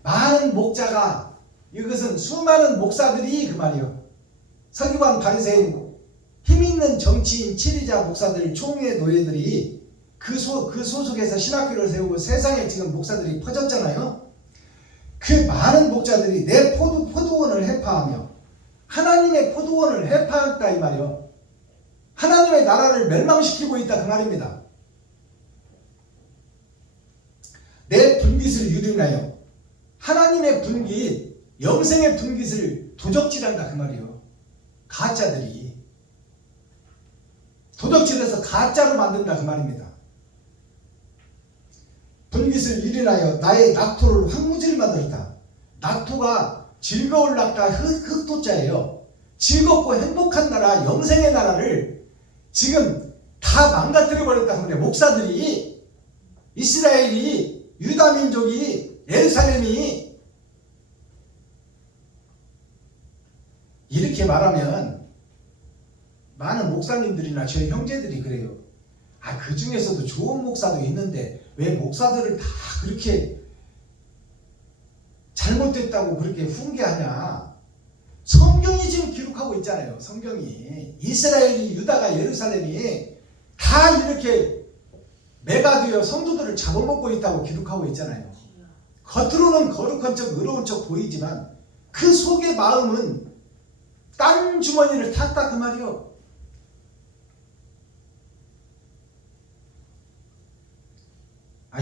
많은 목자가 이것은 수많은 목사들이 그 말이요. 서기관 바리새인 힘있는 정치인 치리자 목사들 총회 노예들이 그 소속에서 신학교를 세우고 세상에 지금 목사들이 퍼졌잖아요. 그 많은 목자들이 내 포도원을 회파하며 하나님의 포도원을 회파했다 이 말이요. 하나님의 나라를 멸망시키고 있다 그 말입니다. 내 분깃을 유린하여 하나님의 분깃 영생의 분깃을 도적질한다 그 말이에요. 가짜들이 도적질해서 가짜로 만든다 그 말입니다. 분깃을 유린하여 나의 낙토를 황무지를 만들었다. 낙토가 즐거울 낙타 흑토자예요. 즐겁고 행복한 나라 영생의 나라를 지금 다 망가뜨려 버렸다 그 말이에요. 목사들이 이스라엘이 유다민족이 예루살렘이 이렇게 말하면 많은 목사님들이나 저희 형제들이 그래요. 그 중에서도 좋은 목사도 있는데 왜 목사들을 다 그렇게 잘못됐다고 그렇게 훈계하냐. 성경이 지금 기록하고 있잖아요. 성경이 이스라엘이 유다가 예루살렘이 다 이렇게 매가 되어 성도들을 잡아먹고 있다고 기록하고 있잖아요. 겉으로는 거룩한 척 의로운 척 보이지만 그 속의 마음은 땅 주머니를 탔다 그 말이요.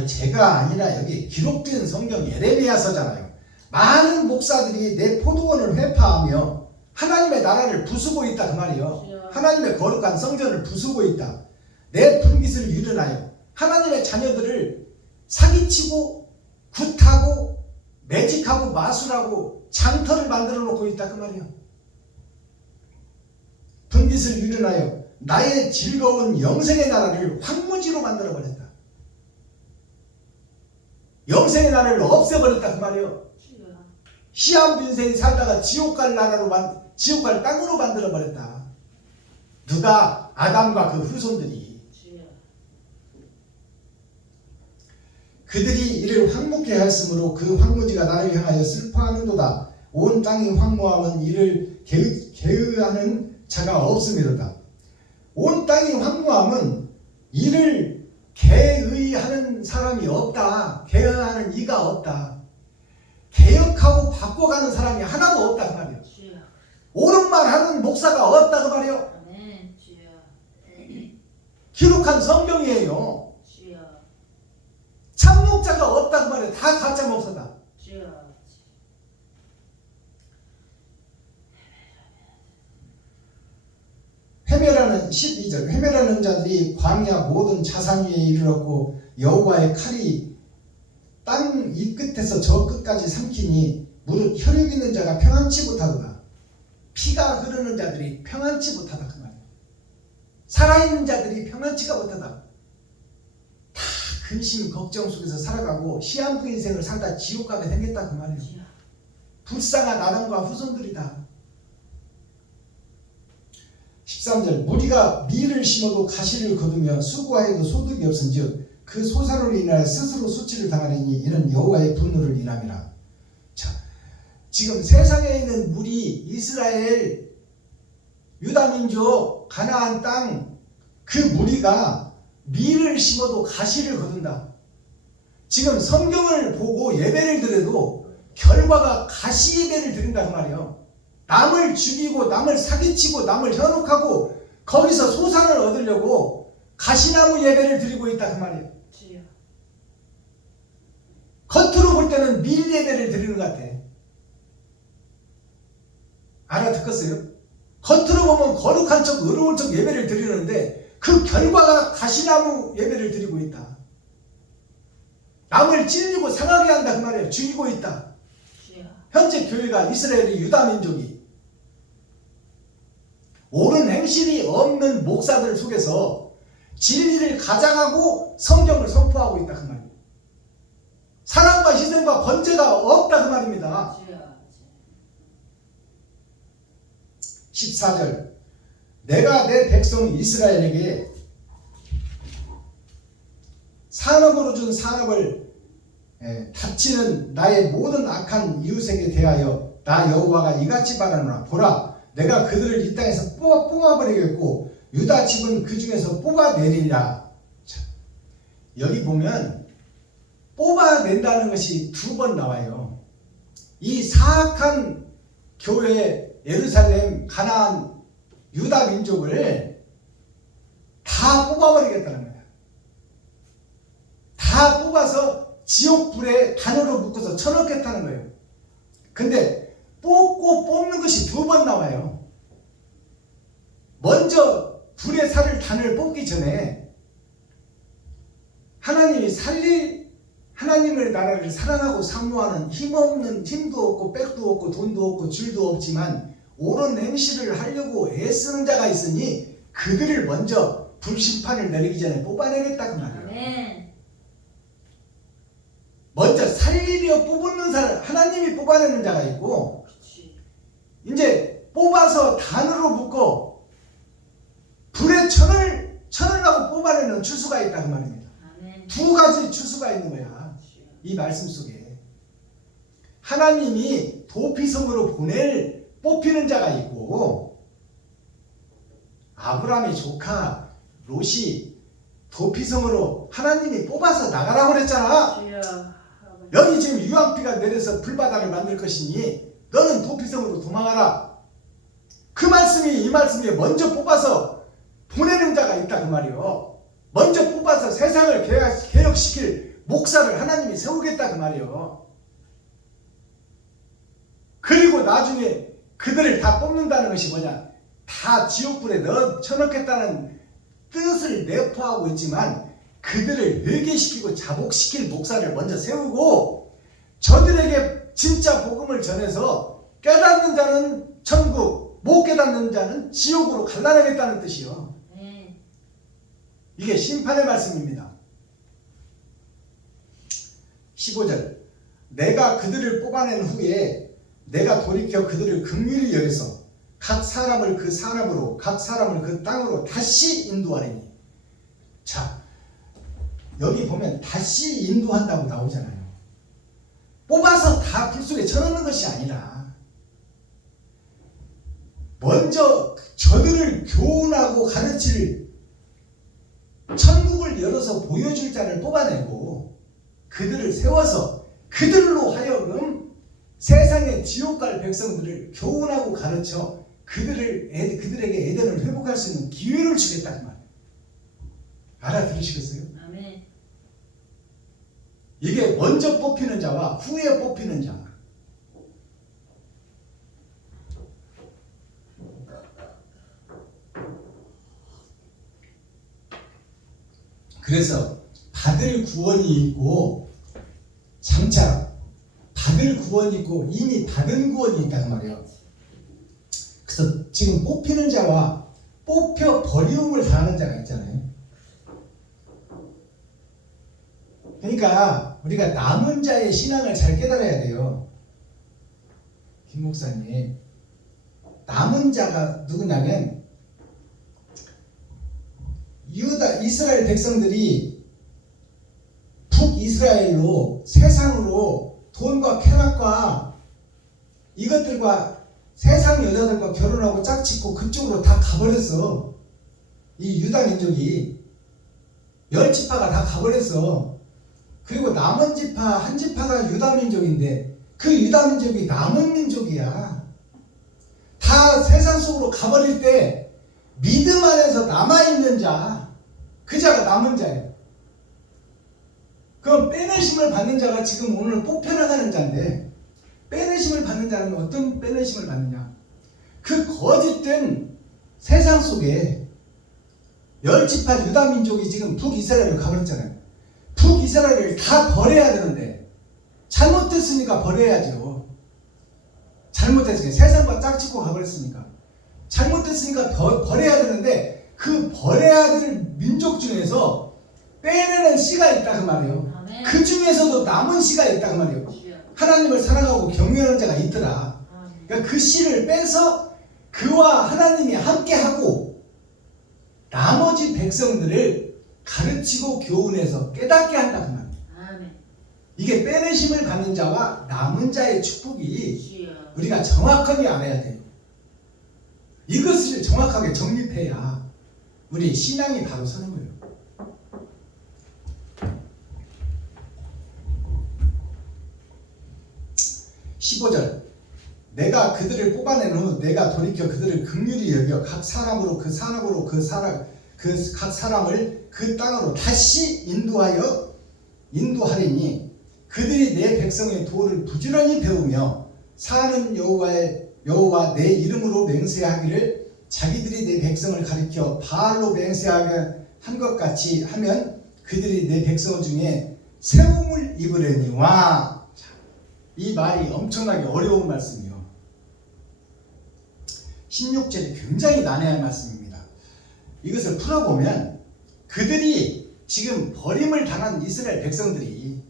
제가 아니라 여기 기록된 성경 예레미야서잖아요. 많은 목사들이 내 포도원을 회파하며 하나님의 나라를 부수고 있다 그 말이요. 하나님의 거룩한 성전을 부수고 있다. 내 분깃을 유린하여 하나님의 자녀들을 사기치고 굿하고 매직하고 마술하고 장터를 만들어 놓고 있다 그 말이요. 분깃을 유린하여 나의 즐거운 영생의 나라를 황무지로 만들어버렸다. 영생의 나라를 없애버렸다 그 말이요. 시험 인생이 살다가 지옥 갈 땅으로 만들어버렸다. 누가? 아담과 그 후손들이. 그들이 이를 황무케 하였으므로 그 황무지가 나를 향하여 슬퍼하는도다. 온 땅이 황무함은 이를 개의하는 자가 없음이로다. 온 땅이 황무함은 이를 개의하는 사람이 없다. 개의하는 이가 없다. 개혁하고 바꿔가는 사람이 하나도 없다 그 말이에요. 옳은 말 하는 목사가 없다 그 말이에요. 기록한 성경이에요. 참 목자가 없다 그 말이에요. 다 가짜 목사다. 회멸하는 12절 회멸하는 자들이 광야 모든 자산 위에 이르렀고 여호와의 칼이 땅 이 끝에서 저 끝까지 삼키니 무릇 혈육 있는 자가 평안치 못하도다. 피가 흐르는 자들이 평안치 못하다 그 말이에요. 살아있는 자들이 평안치가 못하다. 다 근심 걱정 속에서 살아가고 시한부 인생을 살다 지옥 가게 생겼다 그 말이에요. 불쌍한 아담과 후손들이다. 13절 무리가 밀을 심어도 가시를 거두며 수고하여도 소득이 없은즉 그 소사로 인하여 스스로 수치를 당하리니 이는 여호와의 분노를 인함이라. 자, 지금 세상에 있는 무리, 이스라엘, 유다민족, 가나안 땅, 그 무리가 밀을 심어도 가시를 거둔다. 지금 성경을 보고 예배를 드려도 결과가 가시 예배를 드린다 그 말이에요. 남을 죽이고 남을 사기치고 남을 현혹하고 거기서 소산을 얻으려고 가시나무 예배를 드리고 있다 그 말이에요. 주여. 겉으로 볼 때는 밀 예배를 드리는 것 같아. 알아듣겠어요? 겉으로 보면 거룩한 척 의로운 척 예배를 드리는데 그 결과가 가시나무 예배를 드리고 있다. 남을 찔리고 상하게 한다 그 말이에요. 죽이고 있다. 주여. 현재 교회가 이스라엘이 유다민족이 옳은 행실이 없는 목사들 속에서 진리를 가장하고 성경을 선포하고 있다 그 말이에요. 사랑과 희생과 번제가 없다 그 말입니다. 주여. 14절 내가 내 백성 이스라엘에게 산업으로 준 산업을 다치는 나의 모든 악한 이웃에게 대하여 나 여호와가 이같이 말하노라. 보라 내가 그들을 이 땅에서 뽑아버리겠고 유다 집은 그 중에서 뽑아내리라. 자, 여기 보면 뽑아낸다는 것이 두 번 나와요. 이 사악한 교회 예루살렘 가나안 유다 민족을 다 뽑아버리겠다는 거야. 다 뽑아서 지옥불에 단으로 묶어서 쳐넣겠다는 거예요. 근데 뽑고 뽑는 것이 두 번 나와요. 먼저 불에 살을 단을 뽑기 전에 하나님이 하나님의 나라를 사랑하고 사모하는 힘없는 힘도 없고 백도 없고 돈도 없고 줄도 없지만 옳은 행실을 하려고 애쓰는 자가 있으니 그들을 먼저 불심판을 내리기 전에 뽑아내겠다 그 말이에요. 아멘. 먼저 살리려 뽑는 사람 하나님이 뽑아내는 자가 있고 그치. 이제 뽑아서 단으로 묶어 불에 천을 하고 뽑아내는 추수가 있다 그 말입니다. 아멘. 두 가지 추수가 있는 거야. 주여. 이 말씀 속에 하나님이 도피성으로 뽑히는 자가 있고 아브라함의 조카 롯이 도피성으로 하나님이 뽑아서 나가라고 그랬잖아. 주여. 여기 지금 유황비가 내려서 불바다를 만들 것이니 너는 도피성으로 도망하라. 그 말씀이 이 말씀에 먼저 뽑아서 보내는 자가 있다 그 말이요. 먼저 뽑아서 세상을 개혁시킬 목사를 하나님이 세우겠다 그 말이요. 그리고 나중에 그들을 다 뽑는다는 것이 뭐냐? 다 지옥불에 쳐넣겠다는 뜻을 내포하고 있지만 그들을 회개시키고 자복시킬 목사를 먼저 세우고 저들에게 진짜 복음을 전해서 깨닫는 자는 천국, 못 깨닫는 자는 지옥으로 갈라내겠다는 뜻이요. 아멘. 이게 심판의 말씀입니다. 15절 내가 그들을 뽑아낸 후에 내가 돌이켜 그들을 긍휼히 여겨서 각 사람을 그 사람으로 각 사람을 그 땅으로 다시 인도하리니. 자, 여기 보면 다시 인도한다고 나오잖아요. 뽑아서 다 불 속에 쳐넣는 것이 아니라 먼저 저들을 교훈하고 가르칠 천국을 열어서 보여줄 자를 뽑아내고 그들을 세워서 그들로 하여금 세상의 지옥 갈 백성들을 교훈하고 가르쳐 그들에게 에덴을 회복할 수 있는 기회를 주겠다 그 말이에요. 알아들으시겠어요? 아멘. 이게 먼저 뽑히는 자와 후에 뽑히는 자. 그래서 받을 구원이 있고 장차 받을 구원이 있고 이미 받은 구원이 있단 말이에요. 그래서 지금 뽑히는 자와 뽑혀 버리움을 당하는 자가 있잖아요. 그러니까 우리가 남은 자의 신앙을 잘 깨달아야 돼요. 김 목사님, 남은 자가 누구냐면 이스라엘 백성들이 북이스라엘로 세상으로 돈과 쾌락과 이것들과 세상 여자들과 결혼하고 짝짓고 그쪽으로 다 가버렸어. 이 유다 민족이 열 지파가 다 가버렸어. 그리고 남은 지파 한 지파가 유다 민족인데 그 유다 민족이 남은 민족이야. 다 세상 속으로 가버릴 때 믿음 안에서 남아있는 자, 그 자가 남은 자예요. 그럼 빼내심을 받는 자가 지금 오늘 뽑혀나가는 자인데, 빼내심을 받는 자는 어떤 빼내심을 받느냐? 그 거짓된 세상 속에 열 지파 유다 민족이 지금 북이스라엘로 가버렸잖아요. 북이스라엘을 다 버려야 되는데 잘못됐으니까 버려야죠. 잘못됐으니까 세상과 짝짓고 가버렸으니까 잘못됐으니까 버려야 되는데 그 버려야 될 민족 중에서 빼내는 씨가 있다 그 말이에요. 아멘. 그 중에서도 남은 씨가 있다 그 말이에요. 주여. 하나님을 사랑하고 경외하는 자가 있더라. 아멘. 그러니까 그 씨를 빼서 그와 하나님이 함께하고 나머지 백성들을 가르치고 교훈해서 깨닫게 한다 그 말이에요. 아멘. 이게 빼내심을 받는 자와 남은 자의 축복이 주여. 우리가 정확하게 알아야 돼요. 이것을 정확하게 정립해야 우리 신앙이 바로 서는 거예요. 15절 내가 그들을 뽑아낸 후 내가 돌이켜 그들을 긍휼히 여겨 각 사람으로 그 각 사람을 그 땅으로 다시 인도하리니 그들이 내 백성의 도를 부지런히 배우며 사는 여호와 내 이름으로 맹세하기를 자기들이 내 백성을 가리켜 바알로 맹세하게 한 것 같이 하면 그들이 내 백성 중에 세움을 입으려니와. 이 말이 엄청나게 어려운 말씀이에요. 16절이 굉장히 난해한 말씀입니다. 이것을 풀어보면 그들이 지금 버림을 당한 이스라엘 백성들이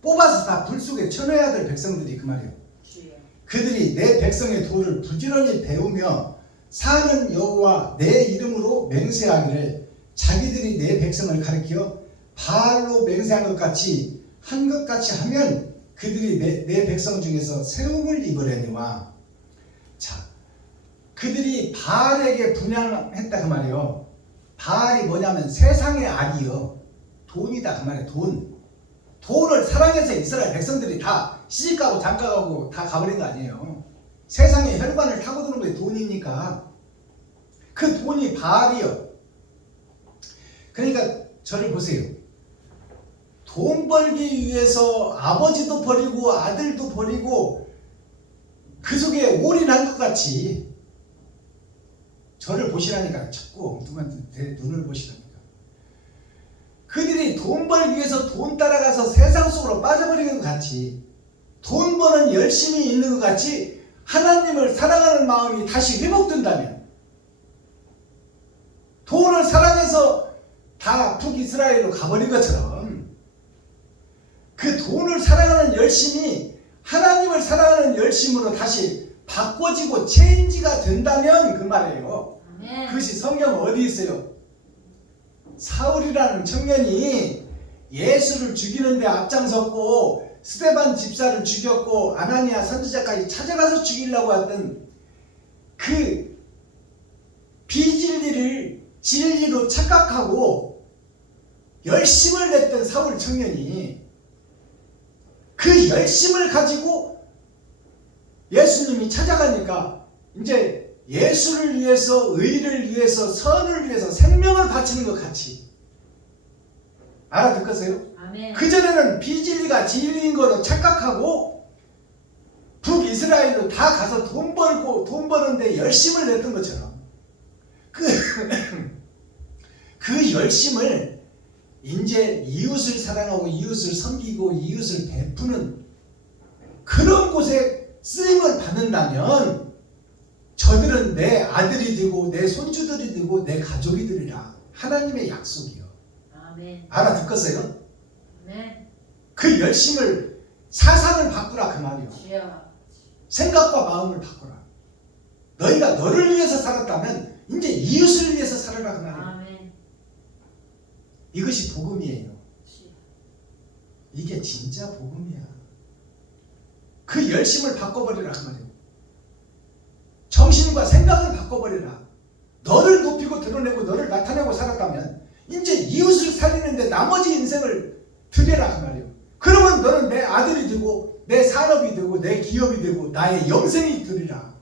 뽑아서 다 불 속에 쳐넣어야 될 백성들이 그 말이에요. 주여. 그들이 내 백성의 도를 부지런히 배우며 사는 여호와 내 이름으로 맹세하기를 자기들이 내 백성을 가리켜 바알로 맹세한 것 같이 한 것 같이 하면 그들이 내 백성 중에서 세움을 입으려니와. 자, 그들이 바알에게 분양했다 그 말이에요. 바알이 뭐냐면 세상의 악이요, 돈이다 그 말이에요. 돈을 사랑해서 이스라엘 백성들이 다 시집가고 장가가고 다 가버린 거 아니에요. 세상의 혈관을 타고 드는 게 돈이니까 그 돈이 바알이요. 그러니까 저를 보세요. 돈 벌기 위해서 아버지도 버리고 아들도 버리고 그 속에 올인한 것 같이, 저를 보시라니까 자꾸 엉뚱한 내 눈을 보시라니까. 그들이 돈 벌기 위해서 돈 따라가서 세상 속으로 빠져버리는 것 같이, 돈 버는 열심이 있는 것 같이 하나님을 사랑하는 마음이 다시 회복된다면, 돈을 사랑해서 다 북이스라엘로 가버린 것처럼 그 돈을 사랑하는 열심이 하나님을 사랑하는 열심으로 다시 바꿔지고 체인지가 된다면 그 말이에요. 아멘. 그것이 성경 어디 있어요? 사울이라는 청년이 예수를 죽이는데 앞장섰고 스데반 집사를 죽였고 아나니아 선지자까지 찾아가서 죽이려고 했던 그 비진리를 진리로 착각하고 열심을 냈던 사울 청년이 그 열심을 가지고 예수님이 찾아가니까 이제 예수를 위해서, 의를 위해서, 선을 위해서 생명을 바치는 것 같이. 알아듣겠어요? 아멘. 그전에는 비진리가 진리인 거로 착각하고 북이스라엘로 다 가서 돈 버는데 열심을 냈던 것처럼 그 열심을 이제 이웃을 사랑하고 이웃을 섬기고 이웃을 베푸는 그런 곳에 쓰임을 받는다면 저들은 내 아들이 되고 내 손주들이 되고 내 가족이 되리라. 하나님의 약속이요. 아멘. 알아듣겠어요? 아멘. 그 열심을, 사상을 바꾸라 그 말이요. 주여. 생각과 마음을 바꾸라. 너희가 너를 위해서 살았다면 이제 이웃을 위해서 살아라 그 말이에요. 아멘. 이것이 복음이에요. 주여. 이게 진짜 복음이야. 그 열심을 바꿔버리라 그 말이에요. 정신과 생각을 바꿔버려라. 너를 높이고 드러내고 너를 나타내고 살았다면 이제 이웃을 살리는데 나머지 인생을 드려라 그 말이에요. 그러면 너는 내 아들이 되고 내 산업이 되고 내 기업이 되고 나의 영생이 되리라.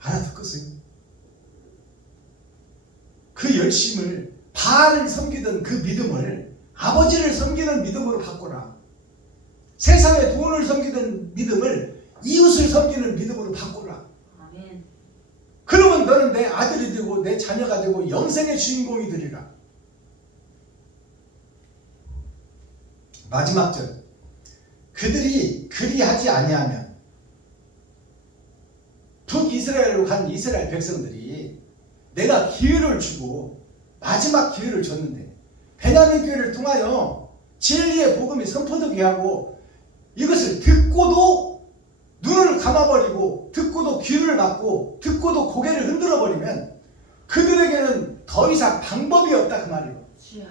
알아듣겠어요? 그 열심을 바알을 섬기던 그 믿음을 아버지를 섬기는 믿음으로 바꿔라. 세상의 돈을 섬기던 믿음을 이웃을 섬기는 믿음으로 바꿔라. 아멘. 그러면 너는 내 아들이 되고 내 자녀가 되고 영생의 주인공이 되리라. 마지막 절. 그들이 그리하지 아니하면 북이스라엘로 간 이스라엘 백성들이 내가 기회를 주고 마지막 기회를 줬는데 베냐민 교회를 통하여 진리의 복음이 선포되게 하고 이것을 듣고도 눈을 감아버리고 듣고도 귀를 막고 듣고도 고개를 흔들어버리면 그들에게는 더 이상 방법이 없다 그 말이에요. 주여.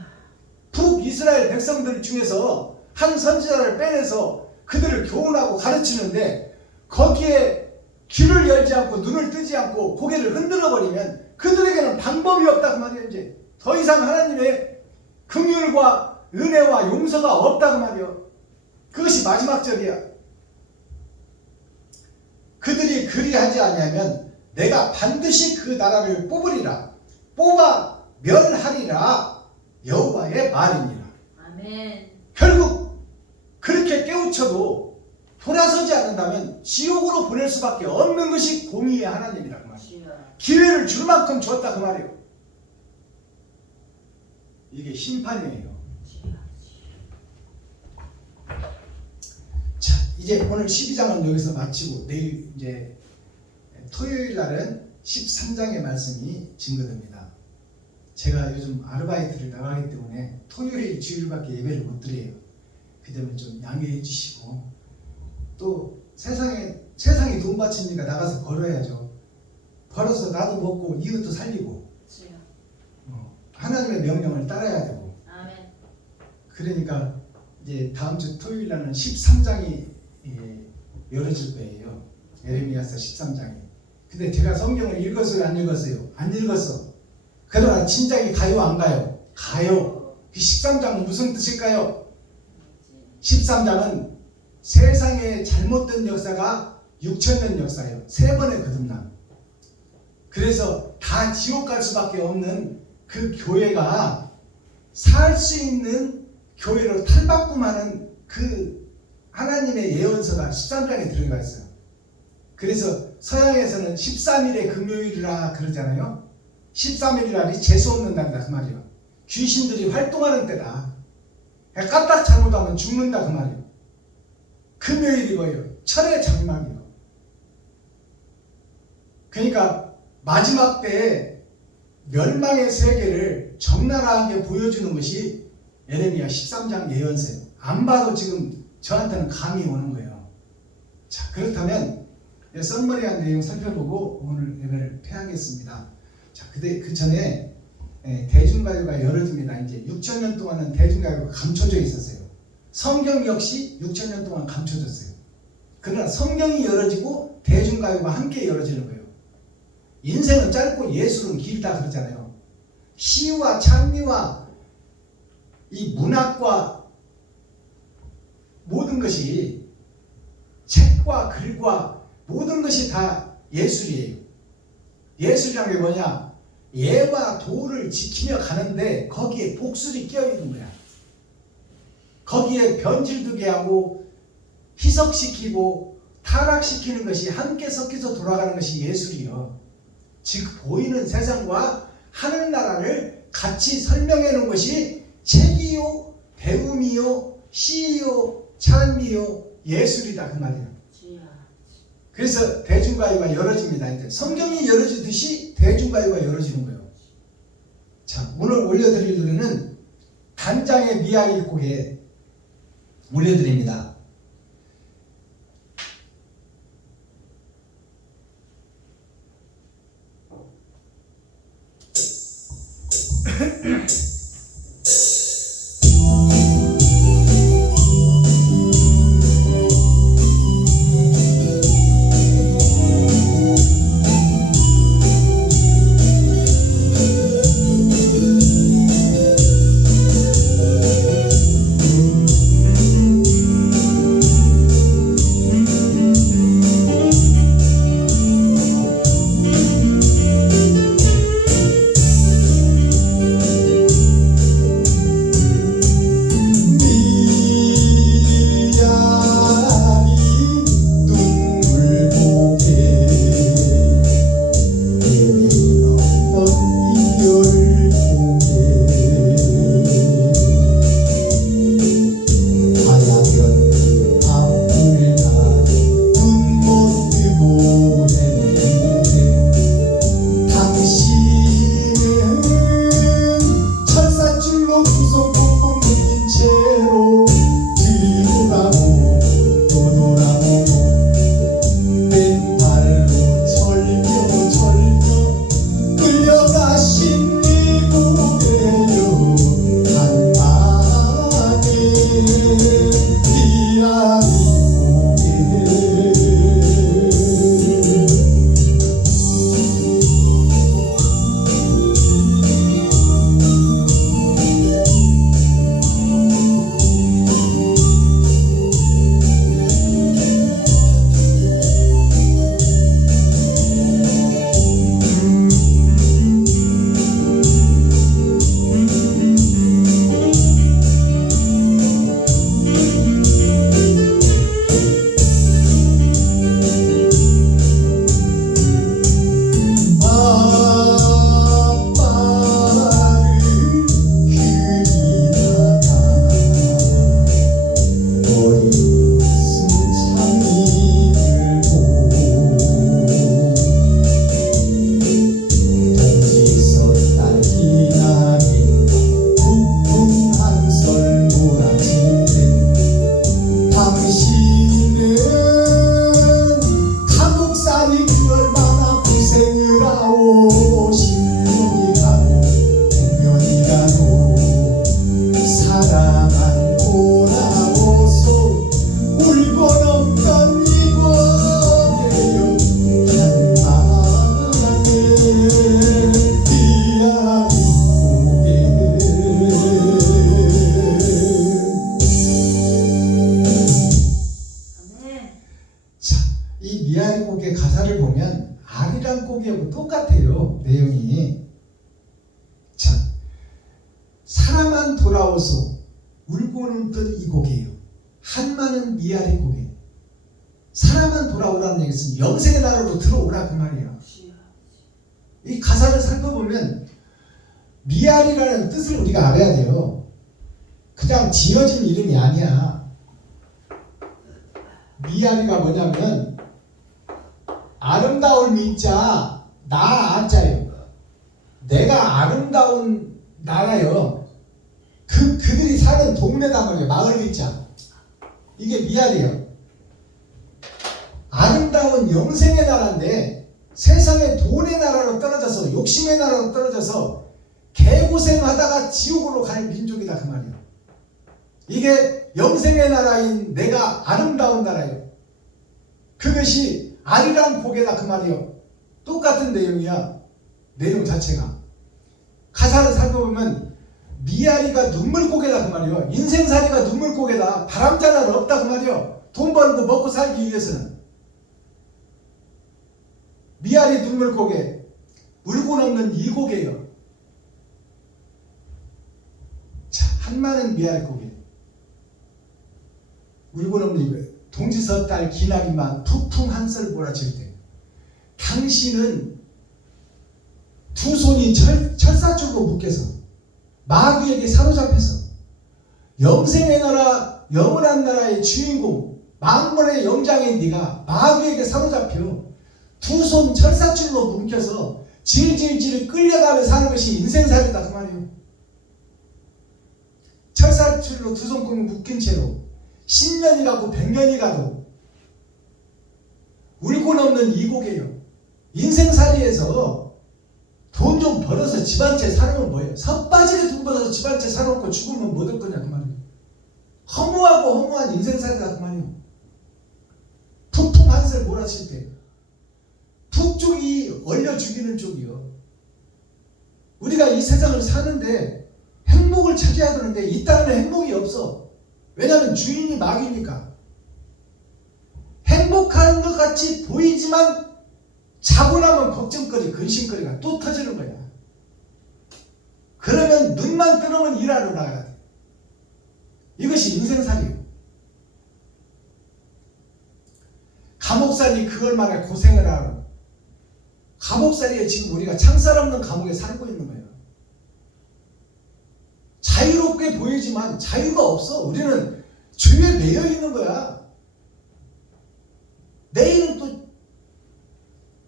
북이스라엘 백성들 중에서 한 선지자를 빼내서 그들을 교훈하고 가르치는데 거기에 귀를 열지 않고 눈을 뜨지 않고 고개를 흔들어버리면 그들에게는 방법이 없다 그 말이에요. 이제 더 이상 하나님의 긍휼과 은혜와 용서가 없다 그 말이에요. 그것이 마지막 절이야. 그들이 그리하지 아니하면 내가 반드시 그 나라를 뽑으리라. 뽑아 멸하리라. 여호와의 말이니라. 아멘. 결국 그렇게 깨우쳐도 돌아서지 않는다면 지옥으로 보낼 수밖에 없는 것이 공의의 하나님이라 그 말이에요. 주여. 기회를 줄 만큼 줬다 그 말이에요. 이게 심판이에요. 주여. 자, 이제 오늘 12장은 여기서 마치고 내일 이제 토요일 날은 13장의 말씀이 증거됩니다. 제가 요즘 아르바이트를 나가기 때문에 토요일 주일밖에 예배를 못 드려요. 그 점을 좀 양해해 주시고 또 세상이 돈 바치니까 나가서 벌어야죠. 벌어서 나도 먹고 이웃도 살리고 주여. 하나님의 명령을 따라야 되고 아멘. 그러니까 이제 다음 주 토요일 날은 13장이 열어질 거예요. 에레미야서 13장이. 근데 제가 성경을 읽었어요? 안 읽었어요? 안 읽었어. 그러나 진작에 가요? 안 가요? 가요. 그 13장은 무슨 뜻일까요? 13장은 세상의 잘못된 역사가 6,000년 역사예요. 3번의 거듭남. 그래서 다 지옥 갈 수밖에 없는 그 교회가 살 수 있는 교회로 탈바꿈하는 그 하나님의 예언서가 13장에 들어가 있어요. 그래서 서양에서는 13일의 금요일이라 그러잖아요. 13일이라니 재수없는 날이다 그 말이에요. 귀신들이 활동하는 때다. 까딱 잘못하면 죽는다 그 말이에요. 금요일이고요. 철의 장막이요. 그러니까 마지막 때에 멸망의 세계를 적나라하게 보여주는 것이 에레미야 13장 예언서예요. 안 봐도 지금 저한테는 감이 오는 거예요. 자, 그렇다면 썸머리한 내용 살펴보고 오늘 예배를 폐하겠습니다. 자, 그 전에 대중가요가 열어집니다. 이제 6,000년 동안은 대중가요가 감춰져 있었어요. 성경 역시 6,000년 동안 감춰졌어요. 그러나 성경이 열어지고 대중가요가 함께 열어지는 거예요. 인생은 짧고 예술은 길다 그러잖아요. 시와 찬미와 이 문학과 모든 것이 책과 글과 모든 것이 다 예술이에요. 예술이란 게 뭐냐? 예와 도를 지키며 가는데 거기에 복술이 껴있는 거야. 거기에 변질되게 하고 희석시키고 타락시키는 것이 함께 섞여서 돌아가는 것이 예술이요. 즉 보이는 세상과 하늘나라를 같이 설명해 놓은 것이 책이요, 배움이요, 시요, 찬미요, 예술이다 그 말이에요. 그래서 대중가요가 열어집니다. 이제 성경이 열어지듯이 대중가요가 열어지는 거예요. 자, 오늘 올려드릴 노래는 단장의 미아일 곡에 올려드립니다. 내용이 자 사람만 돌아오소 울고 넘던 이 고개요 한마는 미아리 고개. 사람만 돌아오라는 얘기는 영생의 나라로 들어오라 그 말이에요. 이 가사를 살펴보면 미아리라는 뜻을 우리가 알아야 돼요. 그냥 지어진 이름이 아니야. 미아리가 뭐냐면 아름다울 미자 나 아자요. 내가 아름다운 나라요. 그들이 사는 동네다 말이에요. 마을 미자. 이게 미아리예요. 아름다운 영생의 나라인데 세상의 돈의 나라로 떨어져서 욕심의 나라로 떨어져서 개고생하다가 지옥으로 갈 민족이다 그 말이에요. 이게 영생의 나라인 내가 아름다운 나라예요. 그것이 아리랑 고개다 그 말이에요. 똑같은 내용이야. 내용 자체가. 가사를 살펴보면 미아리가 눈물고개다 그 말이에요. 인생살이가 눈물고개다. 바람자는 없다 그 말이에요. 돈 벌고 먹고 살기 위해서는. 미아리 눈물고개, 울고 넘는 이 고개요. 자, 한마는 미아리 고개, 울고 넘는 이 고개. 동지서 딸 기나기만 툭퉁 한설 몰아칠 때 당신은 두 손이 철사줄로 묶여서 마귀에게 사로잡혀서 영생의 나라 영원한 나라의 주인공 만물의 영장인 네가 마귀에게 사로잡혀 두 손 철사줄로 묶여서 질질질 끌려가며 사는 것이 인생살이다 그 말이에요. 철사줄로 두 손 묶인 채로 10년이 가고 100년이 가도 울고 넘는 이 고개요. 인생살이에서 돈 좀 벌어서 집 한 채 사놓으면 뭐예요? 삿바지에 돈 벌어서 집 한 채 사놓고 죽으면 뭐 될 거냐 그 말이에요. 허무하고 허무한 인생살이다 그 말이에요. 푹푹 한술 몰아칠 때 북쪽이 얼려 죽이는 쪽이요. 우리가 이 세상을 사는데 행복을 찾아야 되는데 이 땅에는 행복이 없어. 왜냐하면 주인이 마귀니까. 행복한 것 같이 보이지만 자고 나면 걱정거리, 근심거리가 또 터지는 거야. 그러면 눈만 뜨면 일하러 나가야 돼. 이것이 인생살이에요. 감옥살이 그걸 말해 고생을 하고 감옥살이에 지금 우리가 창살 없는 감옥에 살고 있는 거예요. 자유롭게 보이지만 자유가 없어. 우리는 죄에 매여 있는 거야. 내일은 또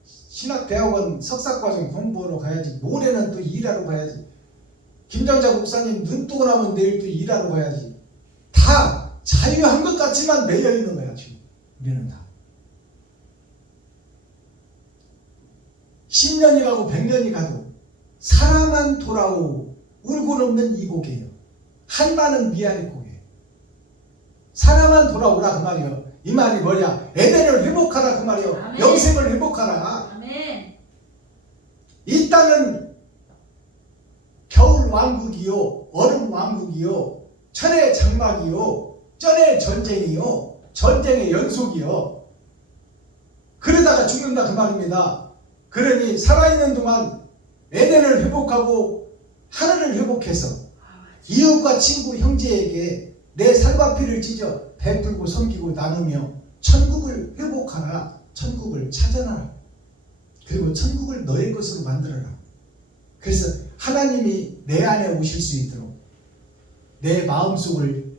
신학대학원 석사과정 공부하러 가야지. 모레는 또 일하러 가야지. 김장자 목사님 눈 뜨고 나면 내일 또 일하러 가야지. 다 자유한 것 같지만 매여 있는 거야 지금. 우리는 다. 10년이 가고 100년이 가도 사람만 돌아오 울고 넘는 이 고개요. 한마는 미아리 고개. 사람만 돌아오라 그 말이요. 이 말이 뭐냐? 에덴을 회복하라 그 말이요. 아멘. 영생을 회복하라. 아멘. 이 땅은 겨울 왕국이요, 얼음 왕국이요, 철의 장막이요, 쩔의 전쟁이요, 전쟁의 연속이요. 그러다가 죽는다 그 말입니다. 그러니 살아있는 동안 에덴을 회복하고 하늘을 회복해서 이웃과 친구 형제에게 내 살과 피를 찢어 베풀고 섬기고 나누며 천국을 회복하라. 천국을 찾아라. 그리고 천국을 너의 것으로 만들어라. 그래서 하나님이 내 안에 오실 수 있도록 내 마음속을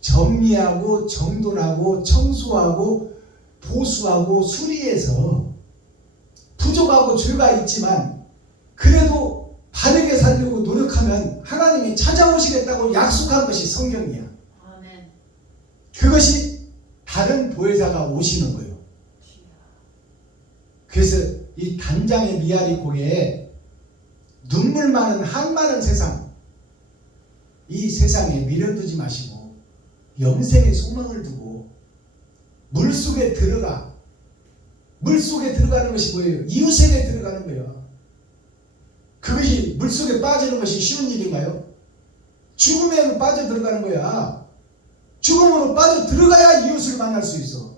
정리하고 정돈하고 청소하고 보수하고 수리해서 부족하고 죄가 있지만 그래도 바르게 살려고 노력하면 하나님이 찾아오시겠다고 약속한 것이 성경이야. 아멘. 그것이 다른 보혜사가 오시는 거예요. 그래서 이 단장의 미아리 고개에 눈물 많은 한 많은 세상, 이 세상에 미련두지 마시고 영생의 소망을 두고 물속에 들어가. 물속에 들어가는 것이 뭐예요? 이웃에게 들어가는 거예요. 그것이 물속에 빠지는 것이 쉬운 일인가요? 죽음에 빠져 들어가는 거야. 죽음으로 빠져 들어가야 이웃을 만날 수 있어.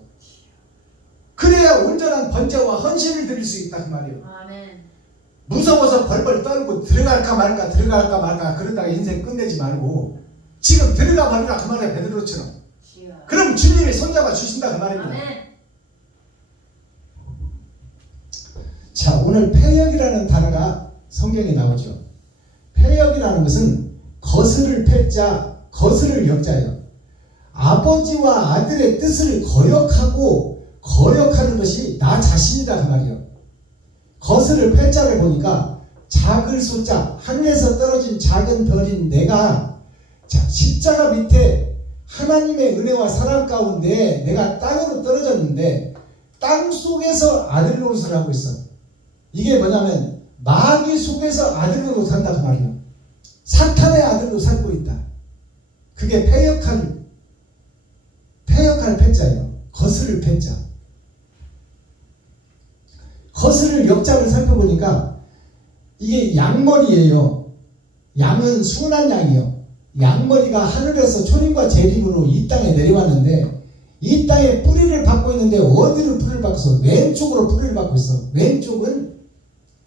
그래야 온전한 번제와 헌신을 드릴 수 있다 그 말이에요. 아멘. 무서워서 벌벌 떨고 들어갈까 말까 그러다가 인생 끝내지 말고 지금 들어가 버리라 그 말이야. 베드로처럼. 주여. 그럼 주님이 손잡아 주신다 그 말입니다. 아멘. 자, 오늘 패역이라는 단어가 성경에 나오죠. 패역이라는 것은 거스를 패자, 거스를 역자예요. 아버지와 아들의 뜻을 거역하는 것이 나 자신이다 그 말이에요. 거스를 패자를 보니까 작을 소자, 하늘에서 떨어진 작은 별인 내가 자, 십자가 밑에 하나님의 은혜와 사랑 가운데 내가 땅으로 떨어졌는데 땅 속에서 아들 노릇을 하고 있어. 이게 뭐냐면 마귀 속에서 아들 노릇 한다 그 말이에요. 사탄의 아들로 살고 있다. 그게 패역할 패자예요. 거스를 패자. 거스를 역자를 살펴보니까 이게 양머리예요. 양은 순한 양이요. 양머리가 하늘에서 초림과 재림으로 이 땅에 내려왔는데 이 땅에 뿌리를 받고 있는데 어디로 뿌리를 받고 있어? 왼쪽으로 뿌리를 받고 있어. 왼쪽은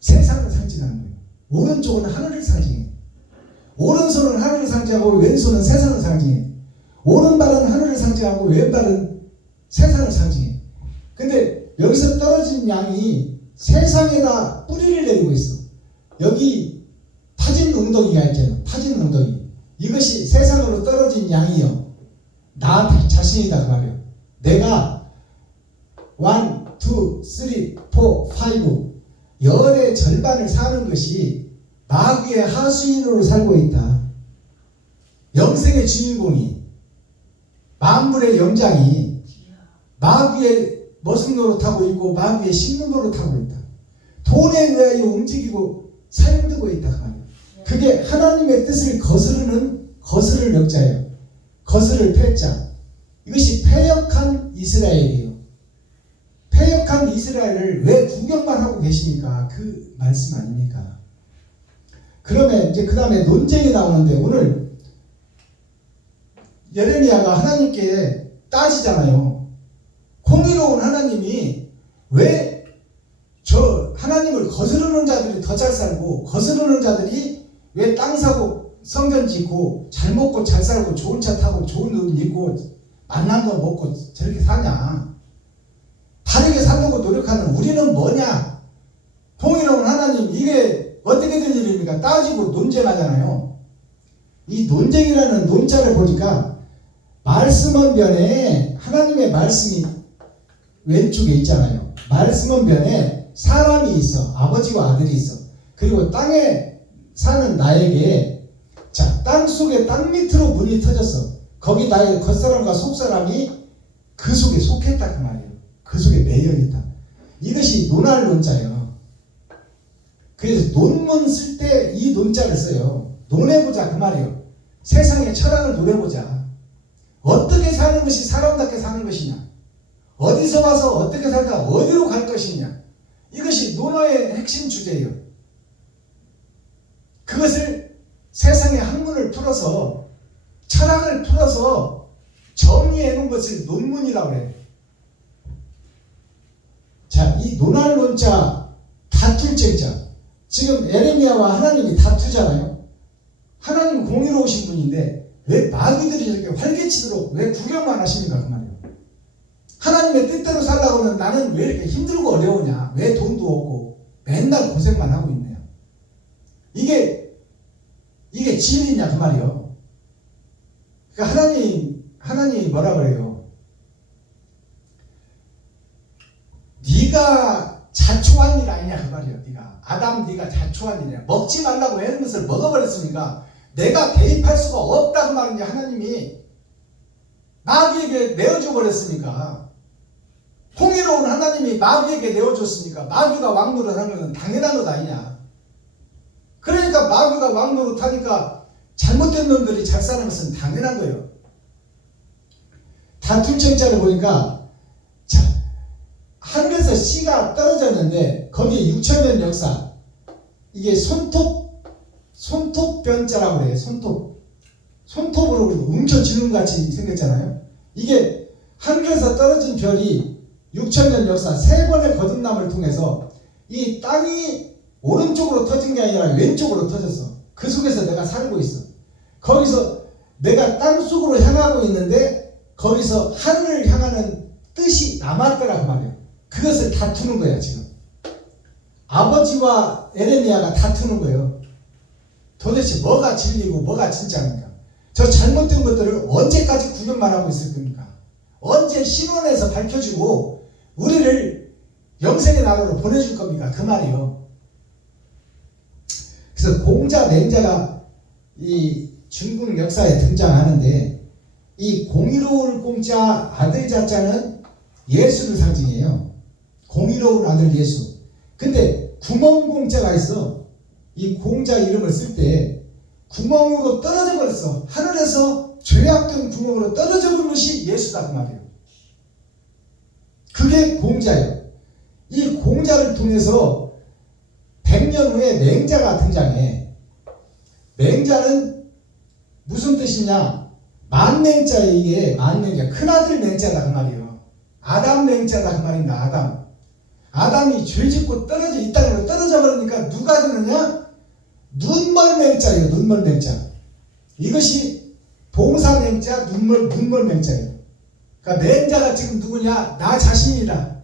세상을 상징하는 거예요. 오른쪽은 하늘을 상징해. 오른손은 하늘을 상징하고 왼손은 세상을 상징해. 오른발은 하늘을 상징하고 왼발은 세상을 상징해. 근데 여기서 떨어진 양이 세상에다 뿌리를 내리고 있어. 여기 타진 웅덩이가 있잖아요. 타진 웅덩이. 이것이 세상으로 떨어진 양이요. 나 자신이다 그 말이에요. 내가 1, 2, 3, 4, 5 열의 절반을 사는 것이 마귀의 하수인으로 살고 있다. 영생의 주인공이 만물의 영장이 마귀의 머슴 노릇하고 있고 마귀의 식물 노릇하고 있다. 돈에 의하여 움직이고 사용되고 있다 그 말이에요. 그게 하나님의 뜻을 거스를 역자예요. 거스를 패자. 이것이 패역한 이스라엘이에요. 패역한 이스라엘을 왜 구경만 하고 계십니까? 그 말씀 아닙니까? 그러면 이제 그 다음에 논쟁이 나오는데 오늘 예레미야가 하나님께 따지잖아요. 공의로운 하나님이 왜 저 하나님을 거스르는 자들이 더 잘 살고 거스르는 자들이 왜 땅 사고 성전 짓고 잘 먹고 잘 살고 좋은 차 타고 좋은 옷 입고 만난 거 먹고 저렇게 사냐? 바르게 살려고 노력하는 우리는 뭐냐? 공의로운 하나님 이게 어떻게 된 일입니까? 따지고 논쟁하잖아요. 이 논쟁이라는 논자를 보니까 말씀원변에 하나님의 말씀이 왼쪽에 있잖아요. 말씀원변에 사람이 있어. 아버지와 아들이 있어. 그리고 땅에 사는 나에게 자, 땅 속에 땅 밑으로 문이 터졌어. 거기 나의 겉사람과 속사람이 그 속에 속했다 그 말이에요. 그 속에 매여있다. 이것이 논할 논자예요. 그래서 논문 쓸 때 이 논자를 써요. 논해보자 그 말이에요. 세상의 철학을 논해보자. 어떻게 사는 것이 사람답게 사는 것이냐? 어디서 와서 어떻게 살다 어디로 갈 것이냐? 이것이 논어의 핵심 주제예요. 그것을 세상의 학문을 풀어서 철학을 풀어서 정리해 놓은 것을 논문이라고 해요. 자, 이 논할 논자, 다툴 쟁자. 지금 에레미야와 하나님이 다투잖아요. 하나님 공의로우신 분인데 왜 마귀들이 이렇게 활개치도록 왜 구경만 하십니까? 그 말이에요. 하나님의 뜻대로 살라고는 나는 왜 이렇게 힘들고 어려우냐? 왜 돈도 없고 맨날 고생만 하고 있냐? 이게 진리냐 그 말이에요. 그러니까 하나님이 뭐라 그래요? 네가 자초한 일 아니냐 그 말이에요. 네가 자초한 일이야. 먹지 말라고 하는 것을 먹어버렸으니까 내가 개입할 수가 없다 그 말인데 하나님이 마귀에게 내어줘 버렸으니까 공의로운 하나님이 마귀에게 내어줬으니까 마귀가 왕노릇 하는 것은 당연한 것 아니냐. 그러니까 마귀가 왕노릇 하니까 잘못된 놈들이 잘 사는 것은 당연한 거예요. 다툴 쟁자를 보니까 자, 하늘에서 씨가 떨어졌는데 거기에 6,000년 역사 이게 손톱변자라고 그래요. 손톱으로 뭉쳐지는 것 같이 생겼잖아요. 이게 하늘에서 떨어진 별이 6,000년 역사 3번의 거듭남을 통해서 이 땅이 오른쪽으로 터진 게 아니라 왼쪽으로 터졌어. 그 속에서 내가 살고 있어. 거기서 내가 땅속으로 향하고 있는데 거기서 하늘을 향하는 뜻이 남았더라 그 말이야. 그것을 다투는 거야 지금. 아버지와 에레미야가 다투는 거예요. 도대체 뭐가 진리고 뭐가 진짜입니까? 저 잘못된 것들을 언제까지 구경만 하고 있을 겁니까? 언제 신원에서 밝혀지고 우리를 영생의 나라로 보내줄 겁니까? 그 말이요. 그래서 공자, 맹자가 이 중국 역사에 등장하는데 이 공의로울 공자 아들 자자는 예수를 상징해요. 공의로운 아들 예수. 근데 구멍 공자가 있어. 이 공자 이름을 쓸 때 구멍으로 떨어져 버렸어. 하늘에서 죄악된 구멍으로 떨어져 버린 것이 예수다 그 말이에요. 그게 공자예요. 이 공자를 통해서 100년 후에 맹자가 등장해. 맹자는 무슨 뜻이냐? 만맹자에 이게 만맹자, 큰아들 맹자다 그 말이에요. 아담 맹자다 그 말입니다. 아담이 죄짓고 떨어져 이 땅으로 떨어져 버리니까 누가 되느냐? 눈멀맹자예요. 눈멀맹자. 이것이 봉사맹자, 눈멀맹자예요. 그러니까 맹자가 지금 누구냐? 나 자신이다.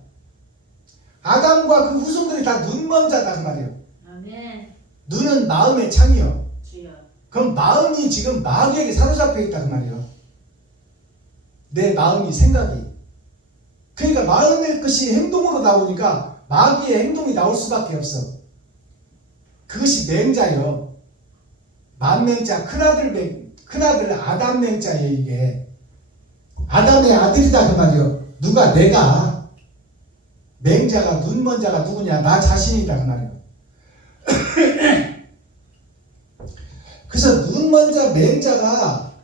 아담과 그 후손들이 다 눈먼자다 그 말이에요. 아멘. 눈은 마음의 창이요. 주여. 그럼 마음이 지금 마귀에게 사로잡혀 있다 그 말이에요. 내 마음이 생각이. 그러니까 마음의 것이 행동으로 나오니까 마귀의 행동이 나올 수밖에 없어. 그것이 맹자예요. 만맹자, 큰아들 아담 맹자예요. 이게 아담의 아들이다 그 말이에요. 누가? 내가. 맹자가 눈먼 자가 누구냐? 나 자신이다 그 말이에요. 그래서 눈먼 자 맹자가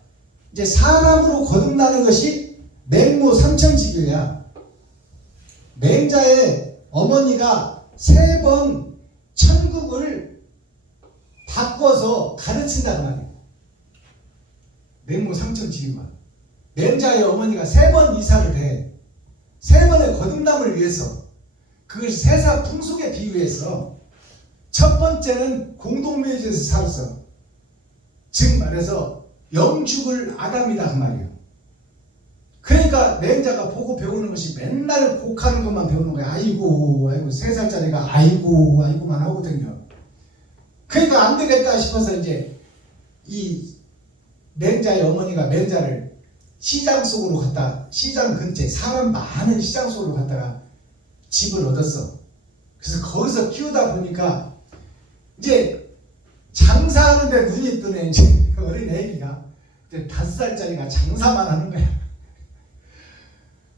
이제 사람으로 거듭나는 것이 맹모 삼천지교야. 맹자의 어머니가 3번 천국을 바꿔서 가르친다 그 말이에요. 맹모 삼천지교가. 맹자의 어머니가 3번 이사를 해. 3번의 거듭남을 위해서. 그걸 세상 풍속에 비유해서 첫 번째는 공동묘지에서 살았어. 즉 말해서 영죽을 아담이다 그 말이에요. 그러니까 맹자가 보고 배우는 것이 맨날 곡하는 것만 배우는 거야. 아이고 3살짜리가 아이고만 하고 다녀. 그러니까 안 되겠다 싶어서 이제 이 맹자의 어머니가 맹자를 시장 속으로 갔다, 시장 근처에 사람 많은 시장 속으로 갔다가 집을 얻었어. 그래서 거기서 키우다 보니까 이제 장사하는데 눈이 뜨네. 이제 어린 애기가 이제 5살짜리가 장사만 하는 거야.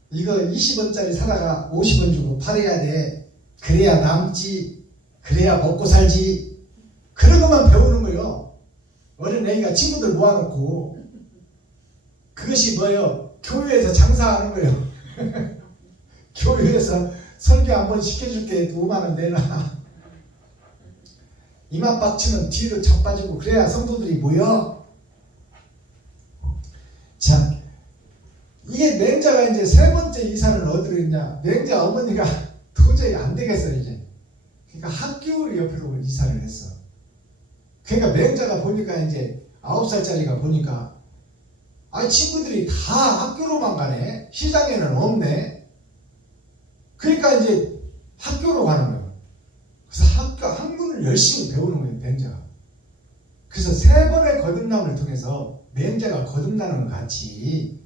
이거 20원짜리 사다가 50원 주고 팔아야 돼. 그래야 남지. 그래야 먹고 살지. 그런 것만 배우는 거예요. 어린 애기가 친구들 모아놓고. 그것이 뭐예요? 교회에서 장사하는 거예요. 교회에서 설교 한번 시켜줄게. 5만원 내라. 이만 빡치면 뒤로 자빠지고 그래야 성도들이 모여. 자, 이게 맹자가 이제 3번째 이사를 어디로 했냐? 맹자 어머니가 도저히 안 되겠어 이제. 그러니까 학교 옆으로 이사를 했어. 그러니까 맹자가 보니까 이제 9살짜리가 보니까 친구들이 다 학교로만 가네. 시장에는 없네. 그러니까 이제 학교로 가는 거예요. 그래서 학문을 열심히 배우는 거예요, 맹자가. 그래서 3번의 거듭남을 통해서 맹자가 거듭나는 것 같이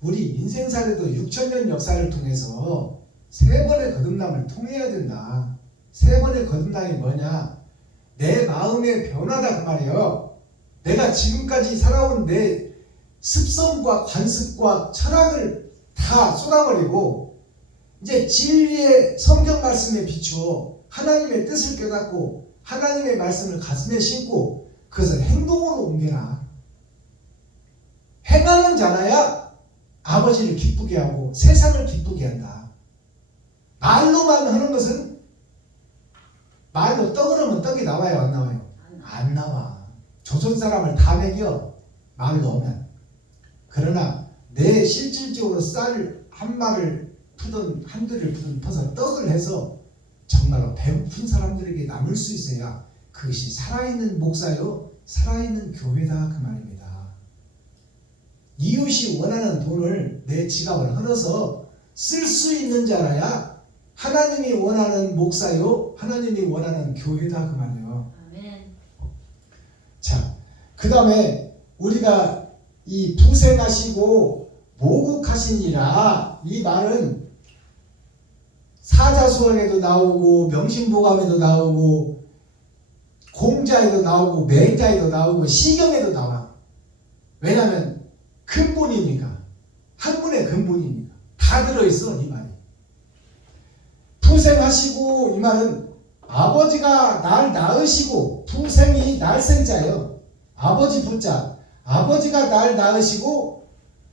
우리 인생사례도 6천년 역사를 통해서 3번의 거듭남을 통해야 된다. 3번의 거듭남이 뭐냐? 내 마음의 변화다 그 말이에요. 내가 지금까지 살아온 내 습성과 관습과 철학을 다 쏟아버리고 이제 진리의 성경 말씀에 비추어 하나님의 뜻을 깨닫고 하나님의 말씀을 가슴에 심고 그것을 행동으로 옮겨라. 행하는 자라야 아버지를 기쁘게 하고 세상을 기쁘게 한다. 말로만 하는 것은 말로 떡으로면 떡이 나와요, 안 나와요? 안 나와. 조선 사람을 다 먹여, 말로 오면. 그러나 내 실질적으로 쌀 한 말을 푸든 한 들을 푸든 퍼서 떡을 해서 정말로 배고픈 사람들에게 남을 수 있어야 그것이 살아있는 목사요, 살아있는 교회다 그 말입니다. 이웃이 원하는 돈을 내 지갑을 흘러서 쓸 수 있는 자라야 하나님이 원하는 목사요, 하나님이 원하는 교회다 그 말이에요. 아멘. 자, 그 다음에 우리가 이 부생하시고 모국하시니라 이 말은 사자수학에도 나오고 명심보감에도 나오고 공자에도 나오고 맹자에도 나오고 시경에도 나와. 왜냐하면 근본이니까, 학문의 근본이니까 다 들어있어 이 말이. 부생하시고 이 말은 아버지가 날 낳으시고, 부생이 날생자예요. 아버지 부자, 아버지가 날 낳으시고,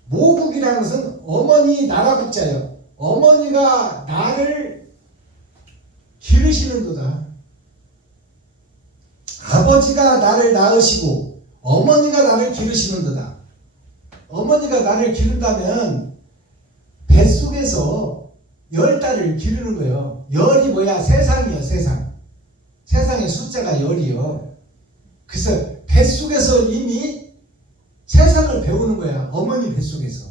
모국이라는 것은 어머니 나라 국자예요. 어머니가 나를 기르시는도다. 아버지가 나를 낳으시고 어머니가 나를 기르시는도다. 어머니가 나를 기른다면 뱃속에서 10달을 기르는 거예요. 열이 뭐야? 세상이요, 세상. 세상의 숫자가 열이요. 그래서 뱃속에서 이미 세상을 배우는 거야. 어머니 뱃속에서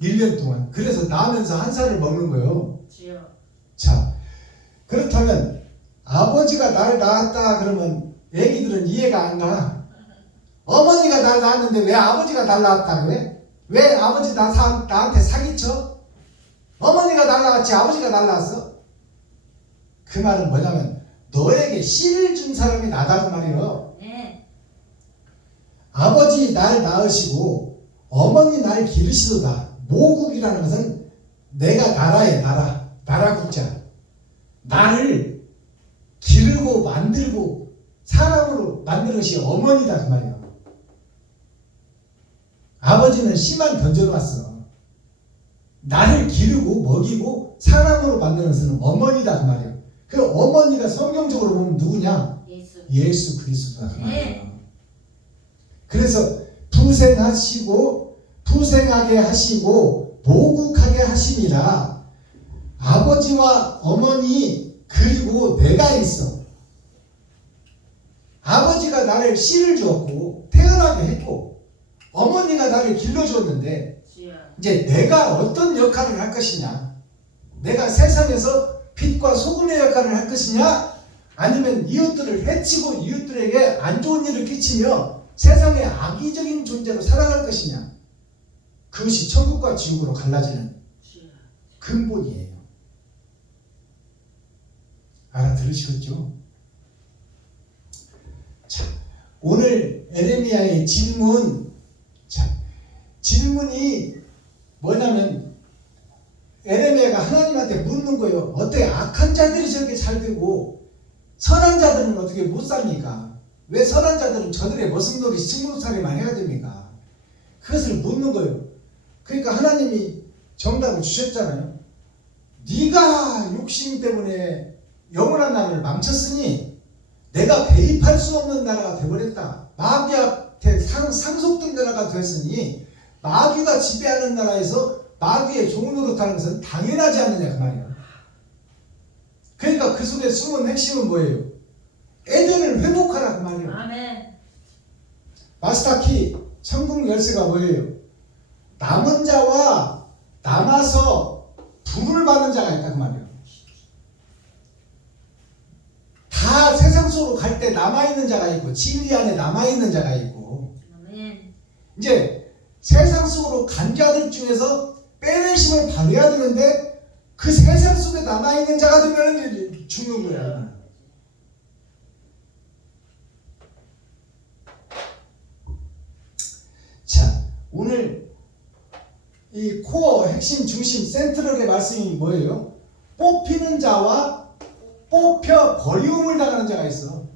1년 동안. 그래서 나면서 한 살을 먹는 거예요. 주여. 자, 그렇다면 아버지가 나를 낳았다 그러면 애기들은 이해가 안 가. 어머니가 날 낳았는데 왜 아버지가 날 낳았다 그래? 왜 아버지 나한테 사기쳐? 어머니가 날 낳았지 아버지가 날 낳았어? 그 말은 뭐냐면 너에게 씨를 준 사람이 나다는 말이에요. 네. 아버지 날 낳으시고 어머니 날 기르시도다. 모국이라는 것은 내가 나라의 나라 국자. 나를 기르고 만들고 사람으로 만드는 것이 어머니다 그 말이에요. 아버지는 씨만 던져놨어. 나를 기르고 먹이고 사람으로 만드는 것은 어머니다 그 말이에요. 그 어머니가 성경적으로 보면 누구냐? 예수 그리스도다 그 말이에요. 그래서 부생하게 하시고 모국하게 하심이라. 아버지와 어머니 그리고 내가 있어. 아버지가 나를 씨를 주었고 태어나게 했고 어머니가 나를 길러줬는데 주여. 이제 내가 어떤 역할을 할 것이냐, 내가 세상에서 빛과 소금의 역할을 할 것이냐, 아니면 이웃들을 해치고 이웃들에게 안 좋은 일을 끼치며 세상의 악의적인 존재로 살아갈 것이냐, 그것이 천국과 지옥으로 갈라지는 주여. 근본이에요. 알아들으시겠죠? 자, 오늘 에레미야의 질문, 자, 질문이 뭐냐면 에레미야가 하나님한테 묻는 거예요. 어떻게 악한 자들이 저렇게 잘 되고 선한 자들은 어떻게 못 삽니까? 왜 선한 자들은 저들의 머슴놀이 식물살이만 해야 됩니까? 그것을 묻는 거예요. 그러니까 하나님이 정답을 주셨잖아요. 네가 욕심 때문에 영원한 나라를 망쳤으니 내가 배입할 수 없는 나라가 되어버렸다. 마귀한테 상속된 나라가 됐으니 마귀가 지배하는 나라에서 마귀의 종을 노릇하는 것은 당연하지 않느냐 그 말이야. 그러니까 그 속에 숨은 핵심은 뭐예요? 에덴을 회복하라 그 말이에요. 아멘. 마스터키 천국 열쇠가 뭐예요? 남은 자와 남아서 부를 받는 자가 있다 그 말이에요. 다 세상 속으로 갈 때 남아있는 자가 있고 진리 안에 남아있는 자가 있고, 아멘. 이제 세상 속으로 간 자들 중에서 빼내심을 발휘해야 되는데 그 세상 속에 남아있는 자가 되면 이제 죽는 거야. 자, 오늘 이 코어 핵심 중심 센트럴의 말씀이 뭐예요? 뽑히는 자와 뽑혀 버리움을 당하는 자가 있어.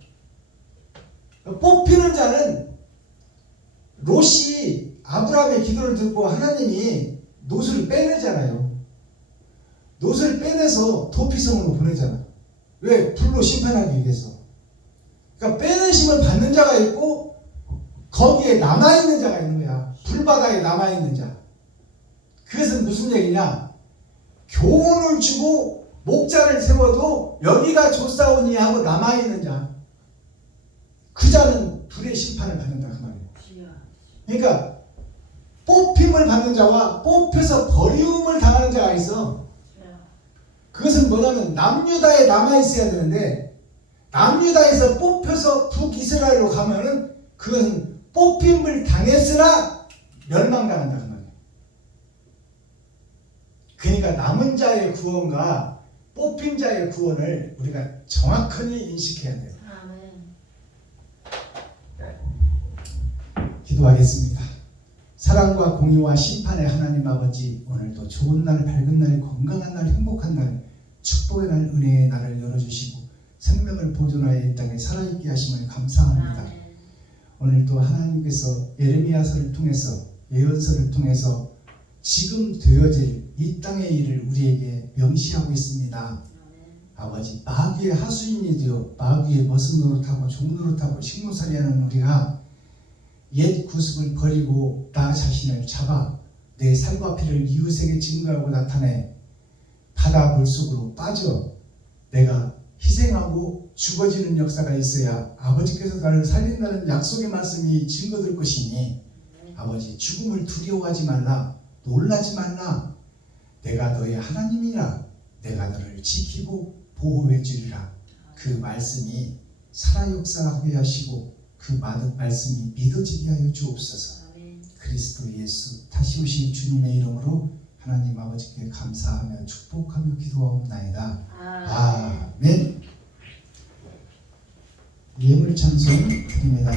뽑히는 자는 롯이 아브라함의 기도를 듣고 하나님이 롯을 빼내잖아요. 롯을 빼내서 도피성으로 보내잖아. 왜? 불로 심판하기 위해서. 그러니까 빼내심을 받는 자가 있고 거기에 남아있는 자가 있는 거야. 불바다에 남아있는 자. 그것은 무슨 얘기냐? 교훈을 주고 목자를 세워도 여기가 좋사오니 하고 남아있는 자, 그 자는 불의 심판을 받는다 그 말이에요. 주여. 그러니까 뽑힘을 받는 자와 뽑혀서 버리움을 당하는 자가 있어. 주여. 그것은 뭐냐면 남유다에 남아있어야 되는데 남유다에서 뽑혀서 북이스라엘로 가면은 그것은 뽑힘을 당했으나 멸망당한다 그 말이에요. 그러니까 남은 자의 구원과 뽑힌 자의 구원을 우리가 정확히 인식해야 돼요. 아멘. 기도하겠습니다. 사랑과 공의와 심판의 하나님 아버지, 오늘도 좋은 날, 밝은 날, 건강한 날, 행복한 날, 축복의 날, 은혜의 날을 열어주시고 생명을 보존하여 이 땅에 살아있게 하심을 감사합니다. 아멘. 오늘도 하나님께서 예레미야서를 통해서, 예언서를 통해서 지금 되어질 이 땅의 일을 우리에게 명시하고 있습니다. 아멘. 아버지, 마귀의 하수인이 되어 마귀의 머슴 노릇하고 종 노릇하고 식모살이하는 우리가 옛 구습을 버리고 나 자신을 잡아 내 살과 피를 이웃에게 증거하고 나타내 바다 물속으로 빠져 내가 희생하고 죽어지는 역사가 있어야 아버지께서 나를 살린다는 약속의 말씀이 증거될 것이니 아버지, 죽음을 두려워하지 말라, 놀라지 말라. 내가 너의 하나님이라. 내가 너를 지키고 보호해 주리라. 그 말씀이 살아 역사하게 하시고 그 말씀이 믿어지게 하여 주옵소서. 아멘. 그리스도 예수 다시 오실 주님의 이름으로 하나님 아버지께 감사하며 축복하며 기도하옵나이다. 아멘. 예물 찬송 드립니다.